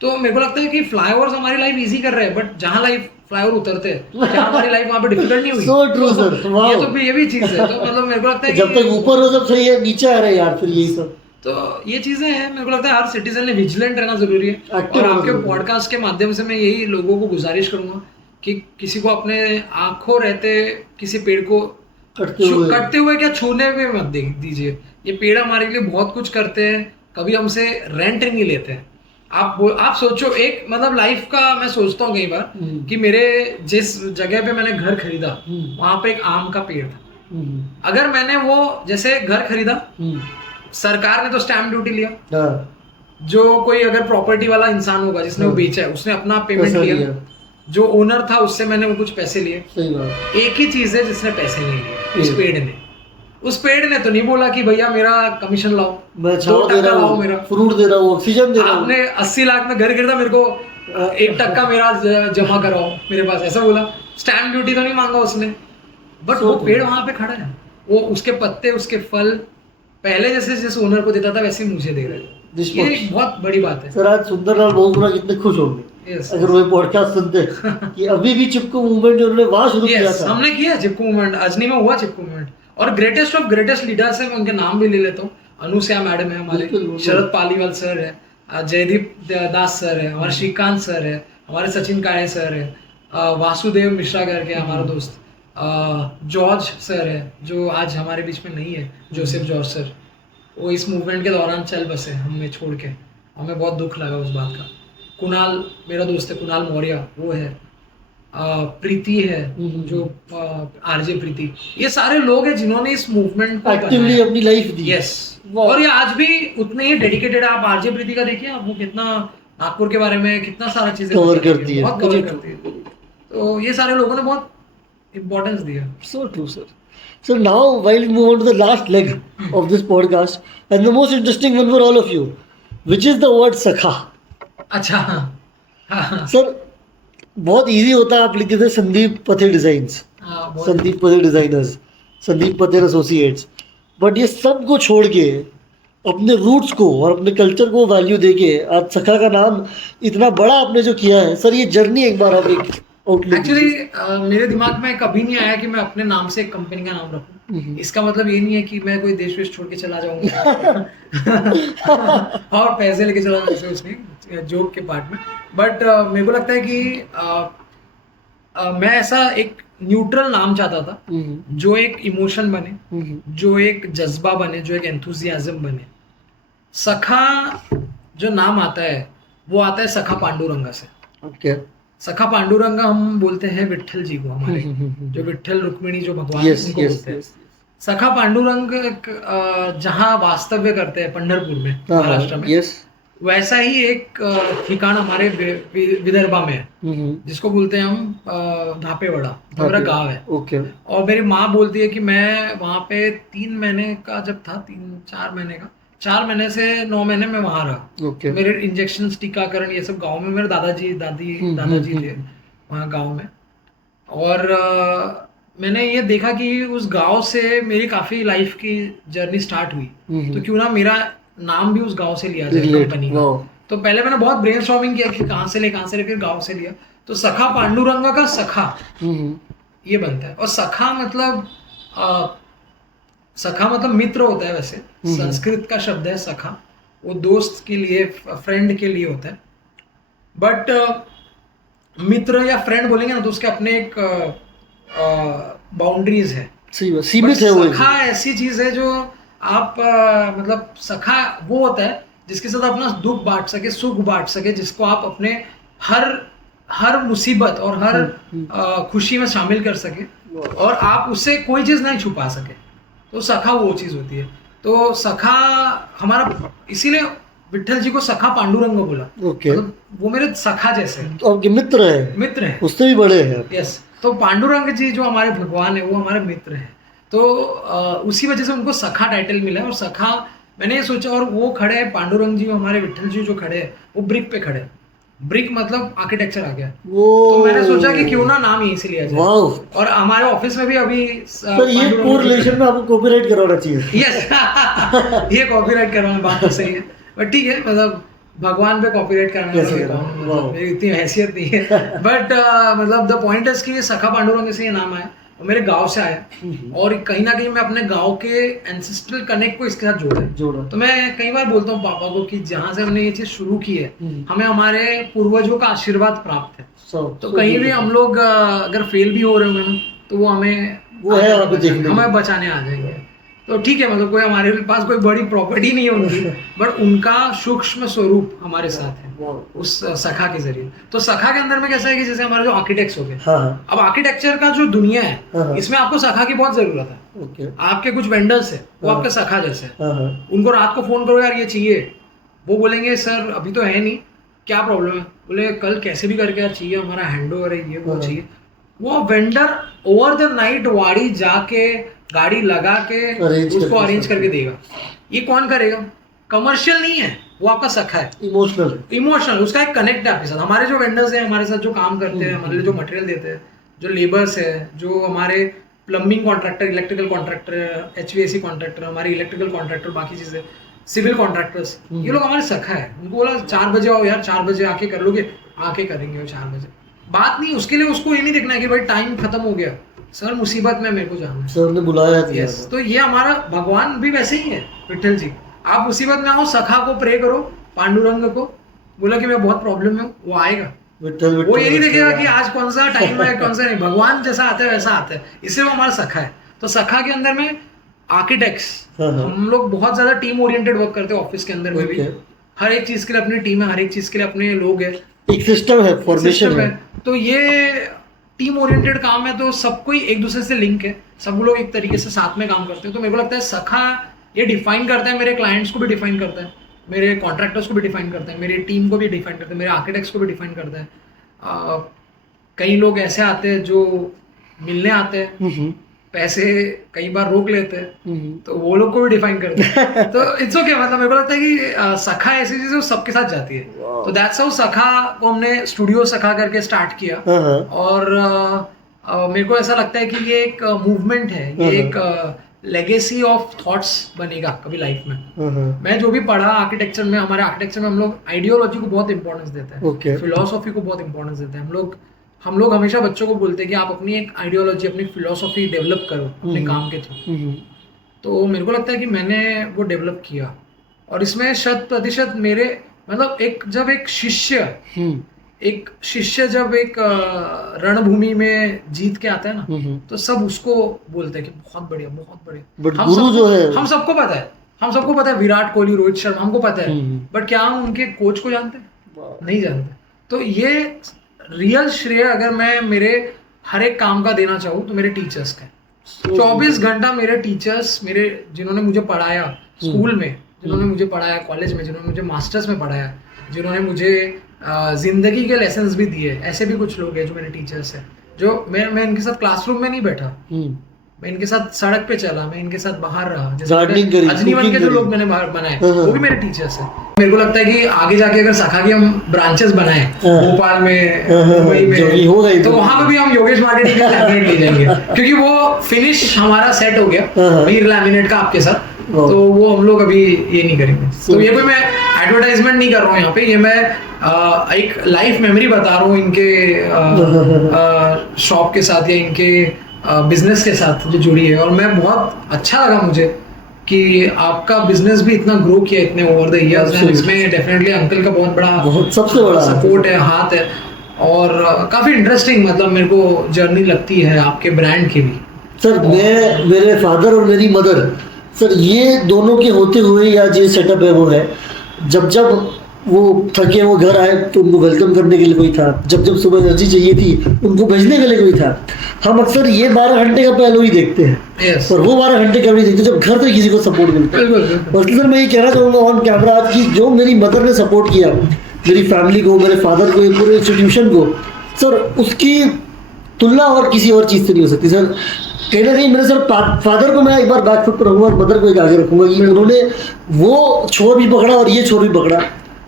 तो मेरे को लगता है कि फ्लाईओवर्स हमारी लाइफ इजी कर रहे हैं, बट जहाँ लाइफ फ्लाईओवर उतरते हैं क्या हमारी लाइफ वहाँ पे डिफिकल्ट नहीं हुई? So true, sir. Wow. ये भी चीज है। तो मतलब मेरे को लगता है जब तक ऊपर हो सब सही है, नीचे आ रहे हैं यार, फिर यही सब। तो ये चीजें हैं। मेरे को लगता है हर सिटीजन ने विजिलेंट रहना जरूरी है। Active और होना आपके जरूरी है। पॉडकास्ट के माध्यम से मैं यही लोगों को गुजारिश करूंगा कि किसी को अपने आंखों रहते किसी पेड़ को कटते हुए क्या छूने में मत दीजिए। ये पेड़ हमारे लिए बहुत कुछ करते हैं, कभी हमसे रेंट नहीं लेते हैं। आप सोचो, एक मतलब लाइफ का मैं सोचता हूँ कई बार कि मेरे जिस जगह पे मैंने घर खरीदा वहां पे एक आम का पेड़ था। अगर मैंने वो जैसे घर खरीदा, सरकार ने तो स्टैम्प ड्यूटी लिया, जो कोई अगर प्रॉपर्टी वाला इंसान होगा जिसने वो बेचा है उसने अपना पेमेंट लिया, जो ओनर था उससे मैंने वो कुछ पैसे लिए। एक ही चीज है जिसने पैसे नहीं लिए, उस पेड़ ने। उस पेड़ ने तो नहीं बोला कि भैया मेरा कमीशन लाओ, मैं छांव दे रहा हूँ, मेरा फ्रूट दे रहा हूँ, ऑक्सीजन दे रहा हूँ। आपने 80 लाख में घर खरीदा, मेरे को 1% मेरा जमा कराओ मेरे पास, ऐसा बोला। स्टैम्प ड्यूटी तो नहीं मांगा उसने, बट वो पेड़ वहां पे खड़ा है, वो उसके पत्ते उसके फल पहले जैसे जिस ओनर को देता था वैसे ही मुझे दे रहे थे। ये एक बहुत बड़ी बात है। सर आज सुंदरलाल बहुगुणा कितने खुश होंगे अगर वो पॉडकास्ट सुनते कि अभी भी चिपको मूवमेंट उन्होंने वहां शुरू किया था। हमने किया चिपको मूवमेंट, अजनी में हुआ चिपको मूवमेंट। और ग्रेटेस्ट ऑफ ग्रेटेस्ट लीडर्स है, मैं उनके नाम भी ले लेता हूँ। अनुसया मैडम है हमारे, शरद पालीवाल सर है, जयदीप दास सर है, हमारे श्रीकांत सर है, हमारे सचिन काळे सर है, वासुदेव मिश्रा करके हमारा दोस्त, जॉर्ज सर है जो आज हमारे बीच में नहीं है, जोसेफ जॉर्ज सर। वो इस मूवमेंट के दौरान चल बसे हमें छोड़ के, हमें बहुत दुख लगा उस बात का। कुणाल मेरा दोस्त है, कुणाल मौर्य वो है, प्रीति है जो आरजे प्रीति। ये सारे लोग हैं जिन्होंने इस मूवमेंट को एक्टिवली अपनी लाइफ दी। यस, और ये आज भी उतने ही डेडिकेटेड है। आप आरजे प्रीति का देखिए, आप वो कितना नागपुर के बारे में कितना सारा चीजें कवर करती है, बहुत कवर करती है। तो ये सारे लोगों ने बहुत इम्पोर्टेंस दिया। So true sir. So now, while we move on to the last leg of this podcast, and the most interesting one for all of you, which is the word sakha. अच्छा हाँ। Sir बहुत easy होता है, आप लिख देते संदीप पथे designs, Sandeep पथे डिजाइनर्स, संदीप पथे एसोसिएट्स, बट ये सब को छोड़ के अपने रूट्स को और अपने कल्चर को वैल्यू देके आज सखा का नाम इतना बड़ा आपने जो किया है सर, ये जर्नी एक बार आप एक एक्चुअली मेरे दिमाग में कभी नहीं आया कि मैं अपने नाम से एक कंपनी का नाम रखूं। इसका मतलब ये नहीं है कि मैं कोई देश वेश छोड़ के चला जाऊंगा और पैसे लेके चला जाऊंगा उसमें जोक के पार्ट में। बट मेरे को लगता है कि मैं ऐसा एक न्यूट्रल नाम चाहता था जो एक इमोशन बने, जो एक जज्बा बने, जो एक एंथुसियाज्म बने। सखा जो नाम आता है वो आता है सखा पांडुरंगा से। ओके, सखा पांडुरंगा हम बोलते हैं विट्ठल जी को, हमारे जो विट्ठल रुक्मिणी जो भगवान उनको बोलते हैं। सखा पांडुरंग जहाँ वास्तव्य करते हैं पंढरपुर में महाराष्ट्र में, वैसा ही एक ठिकाना हमारे विदर्भा में है जिसको बोलते हैं हम धापेवाड़ा, मेरा गांव है। ओके। और मेरी माँ बोलती है कि मैं वहाँ पे 3 महीने का जब था, 4 महीने का, 4 महीने से 9 महीने में वहां रहा। okay. मेरे इंजेक्शन टीकाकरण ये सब गांव में, मेरे दादाजी थे वहाँ गांव में। और मैंने ये देखा कि उस गांव से मेरी काफी लाइफ की जर्नी स्टार्ट हुई, तो क्यों ना मेरा नाम भी उस गांव से लिया जाए कंपनी का। तो पहले मैंने बहुत ब्रेनस्टॉर्मिंग किया कि कहाँ से ले, फिर गांव से लिया। तो सखा पांडुरंग का सखा हम्म, ये बनता है। और सखा मतलब सखा मतलब मित्र होता है वैसे, संस्कृत का शब्द है सखा, वो दोस्त के लिए, फ्रेंड के लिए होता है। बट मित्र या फ्रेंड बोलेंगे ना तो उसके अपने एक बाउंड्रीज है। सही बात, सीमित है वो एक। सखा ऐसी चीज है जो आप मतलब सखा वो होता है जिसके साथ अपना दुख बांट सके, सुख बांट सके, जिसको आप अपने हर मुसीबत और हर खुशी में शामिल कर सके, और आप उससे कोई चीज नहीं छुपा सके। तो सखा वो चीज होती है। तो सखा हमारा, इसीलिए विट्ठल जी को सखा पांडुरंग बोला। ओके, मतलब वो मेरे सखा जैसे हैं, तो आपके मित्र है, मित्र हैं, उससे भी बड़े हैं। यस। तो पांडुरंग जी जो हमारे भगवान है वो हमारे मित्र हैं। तो उसी वजह से उनको सखा टाइटल मिला है। और सखा मैंने ये सोचा, और वो खड़े हैं पांडुरंग जी, हमारे विट्ठल जी जो खड़े हैं वो ब्रिक पे खड़े हैं। ब्रिक मतलब आर्किटेक्चर आ गया। वो तो मैंने सोचा कि क्यों ना नाम यहीं से लिया जाए। वाह, और हमारे ऑफिस में भी अभी तो ये कोरिलेशन में आपको कॉपीराइट करवाना चाहिए। यस ये कॉपीराइट करवाना बात तो सही है, बट ठीक है, मतलब भगवान पे कॉपीराइट करना कैसे वाला करना? मतलब वाह। मेरी इतनी हैसियत नहीं है। बट मतलब द पॉइंट है कि सखा पांडुरंग से ये नाम आया, और मेरे गांव से आया, और कहीं ना कहीं मैं अपने गांव के एंसेस्ट्रल कनेक्ट को इसके साथ जोड़ा। तो मैं कई बार बोलता हूँ पापा को कि जहाँ से हमने ये चीज शुरू की है, हमें हमारे पूर्वजों का आशीर्वाद प्राप्त है। तो कहीं भी हम लोग अगर फेल भी हो रहे होंगे ना, तो वो हमें वो है वहाँ पे देखने के। हमें बचाने आ जाएंगे। तो ठीक है, मतलब कोई हमारे पास कोई बड़ी प्रॉपर्टी नहीं है उनकी, बट उनका सूक्ष्म स्वरूप हमारे साथ है उस सखा के जरिए। तो सखा के अंदर में कैसा है कि जैसे हमारे जो आर्किटेक्ट्स हो गए, हाँ, अब आर्किटेक्चर का जो दुनिया है, हाँ। इसमें आपको सखा की बहुत जरूरत है। ओके, आपके कुछ वेंडर्स है वो हाँ। आपके सखा जैसे हैं। हाँ, उनको रात को फोन करो यार ये चाहिए, वो बोलेंगे सर अभी तो है नहीं, क्या प्रॉब्लम है, बोले कल कैसे भी करके यार चाहिए, हमारा हैंड ओवर है, ये वो चाहिए। वो वेंडर ओवर द नाइट वाड़ी जाके गाड़ी लगा के उसको अरेंज करके देगा। ये कौन करेगा? कमर्शियल नहीं है, वो आपका सखा है, इमोशनल, उसका एक कनेक्ट है आपके साथ। हमारे जो वेंडर्स हैं, हमारे साथ जो काम करते हैं, हमारे लिए जो मटेरियल देते हैं, जो लेबर्स है, जो हमारे plumbing contractor, electrical contractor, HVAC contractor, हमारे इलेक्ट्रिकल कॉन्ट्रैक्टर, बाकी चीजें, सिविल कॉन्ट्रैक्टर्स, ये लोग हमारे सखा है। उनको बोला 4 बजे आओ यार, 4 बजे आके कर लोगे, आके करेंगे वो 4 बजे। बात नहीं, उसके लिए उसको ये नहीं देखना है कि भाई टाइम खत्म हो गया, सर मुसीबत में मेरे को जाना है, सर ने बुलाया है। यस। तो ये हमारा भगवान भी वैसे ही है, विट्ठल जी। आप मुसीबत में आओ, सखा को प्रे करो, पांडुरंग को बोला कि मैं बहुत प्रॉब्लम में हूँ, वो आएगा। विट्ठल वो ये नहीं देखेगा कि आज कौन सा टाइम है कौन सा नहीं, भगवान जैसा आता है वैसा आता है, इसलिए वो हमारा सखा है। तो सखा के अंदर में आर्किटेक्ट्स, हम लोग बहुत ज्यादा टीम ओरिएंटेड वर्क करते हैं ऑफिस के अंदर में भी। हर एक चीज के लिए अपनी टीम है, हर एक चीज के लिए अपने लोग है, एक सिस्टम है, फॉर्मेशन है। तो ये टीम ओरिएंटेड काम है, तो सब कोई एक दूसरे से लिंक है, सब लोग एक तरीके से साथ में काम करते हैं। तो मेरे को लगता है सखा ये डिफाइन करता है, मेरे क्लाइंट्स को भी डिफाइन करता है, मेरे कॉन्ट्रैक्टर्स को भी डिफाइन करता है, मेरी टीम को भी डिफाइन करता है, मेरे आर्किटेक्ट्स को भी डिफाइन करता है। कई लोग ऐसे आते हैं जो मिलने आते हैं, पैसे कई बार रोक लेते हैं, तो वो लोग को भी डिफाइन करते हैं। तो इट्स ओके, मतलब मेरे को लगता है कि सखा ऐसी चीज है सबके साथ जाती है। तो दैट्स हाउ सखा को हमने स्टूडियो सखा करके स्टार्ट किया। और मेरे को ऐसा लगता है कि ये एक मूवमेंट है, ये एक लेगेसी ऑफ थॉट्स बनेगा कभी लाइफ में। मैं जो भी पढ़ा आर्किटेक्चर में, हमारे आर्किटेक्चर में हम लोग आइडियोलॉजी को बहुत इंपॉर्टेंस देते हैं, फिलोसॉफी को बहुत इंपॉर्टेंस देते हैं। हम लोग हमेशा बच्चों को बोलते हैं कि आप अपनी एक आइडियोलॉजी, अपनी फिलोसॉफी डेवलप करो अपने काम के थ्रू। तो मेरे को लगता है कि मैंने वो डेवलप किया, और इसमें 100% मेरे मतलब जब एक शिष्य जब एक रणभूमि में जीत के आता है ना, तो सब उसको बोलते हैं कि बहुत बढ़िया, बहुत बढ़िया। बट गुरु जो है, हम सबको पता है विराट कोहली, रोहित शर्मा, हमको पता है, बट क्या हम उनके कोच को जानते हैं? नहीं जानते। तो ये रियल श्रेय अगर मैं मेरे हर एक काम का देना चाहूँ तो मेरे टीचर्स का। 24 घंटा मेरे टीचर्स, मेरे जिन्होंने मुझे पढ़ाया स्कूल में, जिन्होंने मुझे पढ़ाया कॉलेज में, जिन्होंने मुझे मास्टर्स में पढ़ाया, जिन्होंने मुझे जिंदगी के लेसन्स भी दिए, ऐसे भी कुछ लोग हैं जो मेरे टीचर्स हैं, जो मैं इनके साथ क्लासरूम में नहीं बैठा, मैं इनके साथ सड़क पे चला, मैं इनके साथ बाहर रहा, जैसे अजनीवन के जो लोग मैंने बाहर बनाए वो भी मेरे टीचर्स हैं। मेरे को लगता है कि आगे जाके अगर सखा की हम ब्रांचेस बनाए भोपाल में, मुंबई में, तो वहां पे भी हम योगेश मार्केटिंग के लैमिनेट ले जाएंगे, क्योंकि वो फिनिश हमारा सेट हो गया वीर लैमिनेट का आपके साथ। तो वो हम लोग अभी ये नहीं करेंगे। तो ये भी मैं एडवर्टाइजमेंट नहीं कर रहा हूँ यहाँ पे, ये मैं एक लाइफ मेमोरी बता रहा हूँ इनके शॉप के साथ या इनके बिजनेस के साथ जो जुड़ी है। और मैं बहुत अच्छा लगा मुझे कि आपका बिजनेस भी इतना ग्रो किया इतने ओवर द इयर्स, इसमें डेफिनेटली अंकल का बहुत सबसे बड़ा सपोर्ट है, हाथ है। और काफी इंटरेस्टिंग मतलब मेरे को जर्नी लगती है आपके ब्रांड की भी। सर मैं, मेरे फादर और मेरी मदर, सर ये दोनों के होते हुए या जो सेटअप है वो है, जब जब वो थके वो घर आए तो उनको वेलकम करने के लिए कोई था, जब जब सुबह एनर्जी चाहिए थी उनको भेजने के लिए कोई था। हम अक्सर ये 12 घंटे का पहलू ही देखते हैं, yes. और वो 12 घंटे का भी देखते हैं जब घर से किसी को सपोर्ट मिलता है। और सर मैं ये कहना चाहूँगा ऑन कैमरा आज की, जो मेरी मदर ने सपोर्ट किया मेरी फैमिली को, मेरे फादर को, पूरे इंस्टीट्यूशन को, सर उसकी तुलना और किसी और चीज़ से नहीं हो सकती। सर कहीं ना कहीं मेरे सर फादर को मैं एक बार बैक फुट पर रखूँगा और मदर को एक आगे रखूँगा कि उन्होंने वो छोर भी पकड़ा और ये छोर भी पकड़ा,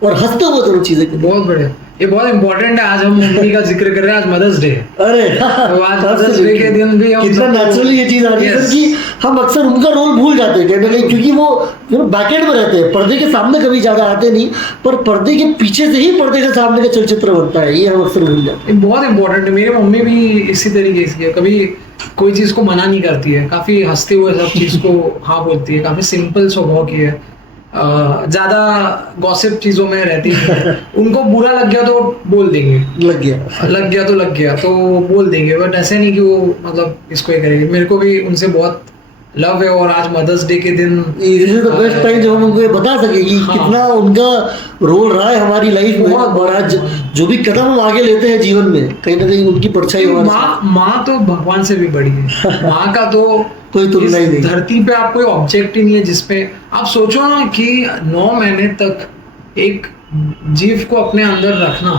और हंसते हुए दोनों चीजें की। बहुत बढ़िया, ये बहुत इंपॉर्टेंट है। आज हम मम्मी का जिक्र कर रहे हैं, आज मदर्स डे है। अरे तो आज मदर्स डे के दिन भी हम कितना नेचुरली ये चीज आ रही है सर कि हम अक्सर उनका रोल भूल जाते हैं कहने लगे, क्योंकि वो बैकेंड में रहते हैं, पर्दे के सामने कभी ज्यादा आते नहीं, पर पर्दे के पीछे से ही पर्दे के सामने का चलचित्र बनता है, ये हम अक्सर भूल जाते हैं। बहुत इंपॉर्टेंट है। मेरी मम्मी भी इसी तरीके से है, कभी कोई चीज को मना नहीं करती है, काफी हंसते हुए सब चीज को हाँ बोलती है, काफी सिंपल स्वभाव की है, ज्यादा गॉसिप चीजों में रहती है। उनको बुरा लग गया तो बोल देंगे, लग गया तो बोल देंगे, बट ऐसे नहीं कि वो मतलब इसको ही करेंगे। मेरे को भी उनसे बहुत लव है, और आज मदर्स डे के दिन बेस्ट टाइम जब हम उनको ये बता सके कि कितना उनका रोल रहा है हमारी लाइफ में, और आज जो भी कदम हम आगे लेते हैं जीवन में कहीं ना कहीं उनकी परछाई। माँ तो भगवान से भी बड़ी है। माँ का तो कोई तुलना ही नहीं। धरती पे आप कोई ऑब्जेक्ट ही नहीं है जिसपे आप सोचो ना कि 9 महीने तक एक जीव को अपने अंदर रखना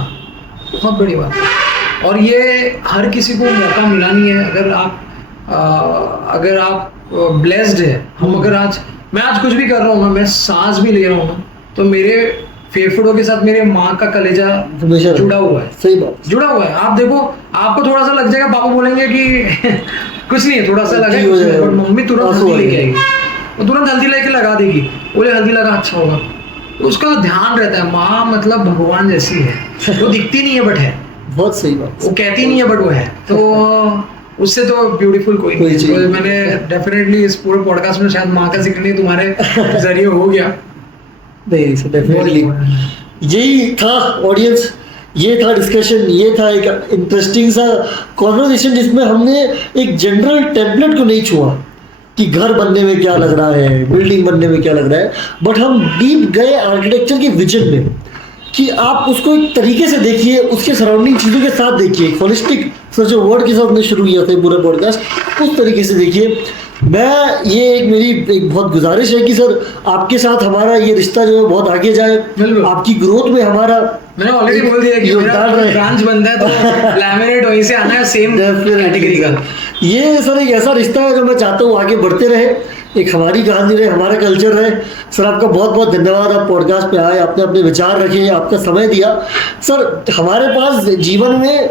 बहुत बड़ी बात है, और ये हर किसी को मौका मिला नहीं है। अगर आप ब्लेस्ड है, हम अगर मैं आज कुछ भी कर रहा हूँ ना, मैं सांस भी ले रहा हूँ ना, तो मेरे फेफड़ों के साथ मेरे माँ का कलेजा जुड़ा हुआ है। सही बात, जुड़ा हुआ है। आप देखो, आपको थोड़ा सा लग जाएगा, पापा बोलेंगे कि कुछ नहीं है, थोड़ा सा लगा, बट मम्मी तुरंत हल्दी लेके आएगी, वो तुरंत हल्दी लेके लगा देगी, बोले हल्दी लगा, अच्छा होगा। तो उसका ध्यान रहता है। माँ मतलब भगवान जैसी है, वो दिखती नहीं है बट है। बहुत सही बात, वो कहती नहीं है बट वो है। तो उससे तो ब्यूटीफुल कोई नहीं। तो मैंने डेफिनेटली इस पूरे पॉडकास्ट में शायद माँ का जिक्र नहीं तुम्हारे जरिए हो गया। नहीं सर, डेफिनेटली यही था ऑडियंस, ये था डिस्कशन, ये था एक इंटरेस्टिंग सा कॉन्वर्सेशन जिसमें हमने एक जनरल टेम्पलेट को नहीं छुआ कि घर बनने में क्या लग रहा है, बिल्डिंग बनने में क्या लग रहा है, बट हम डीप गए आर्किटेक्चर के विजन में कि आप उसको एक तरीके से देखिए, उसके सराउंडिंग चीज़ों के साथ देखिए, होलिस्टिक सर जो वर्ड के साथ हमने शुरू किया था पूरा पॉडकास्ट, उस तरीके से देखिए। मैं ये मेरी एक बहुत गुजारिश है कि सर आपके साथ हमारा ये रिश्ता जो है बहुत आगे जाए, आपकी ग्रोथ में हमारा, मैंने ऑलरेडी बोल दिया कि मेरा ब्रांच बनता है तो लैमिनेट वहीं से आना है, सेम कैटेगरी का। ये सर एक ऐसा रिश्ता है जो मैं चाहता हूँ आगे बढ़ते रहे, एक हमारी कहानी रहे, हमारा कल्चर रहे। सर आपका बहुत बहुत धन्यवाद, आप पॉडकास्ट पे आए, आपने अपने विचार रखे, आपका समय दिया। सर हमारे पास जीवन में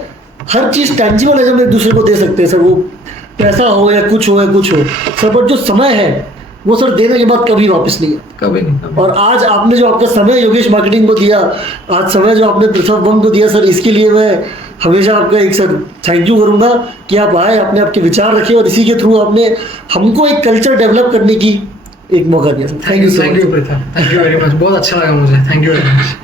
हर चीज़ टेंजिबल है, जब एक दूसरे को दे सकते हैं सर, वो पैसा हो या कुछ हो सर, बट जो समय है वो सर देने के बाद कभी वापस नहीं है, कभी नहीं। और आज आपने जो आपका समय योगेश मार्केटिंग को दिया, आज समय जो आपने पृथ्वी को दिया सर, इसके लिए मैं हमेशा आपका एक सर थैंक यू करूँगा कि आप आए, आपने आपके विचार रखे, और इसी के थ्रू आपने हमको एक कल्चर डेवलप करने की एक मौका दिया। Thank you so much. Thank you Preetha, thank you very much, बहुत अच्छा लगा मुझे, थैंक यू वेरी मच।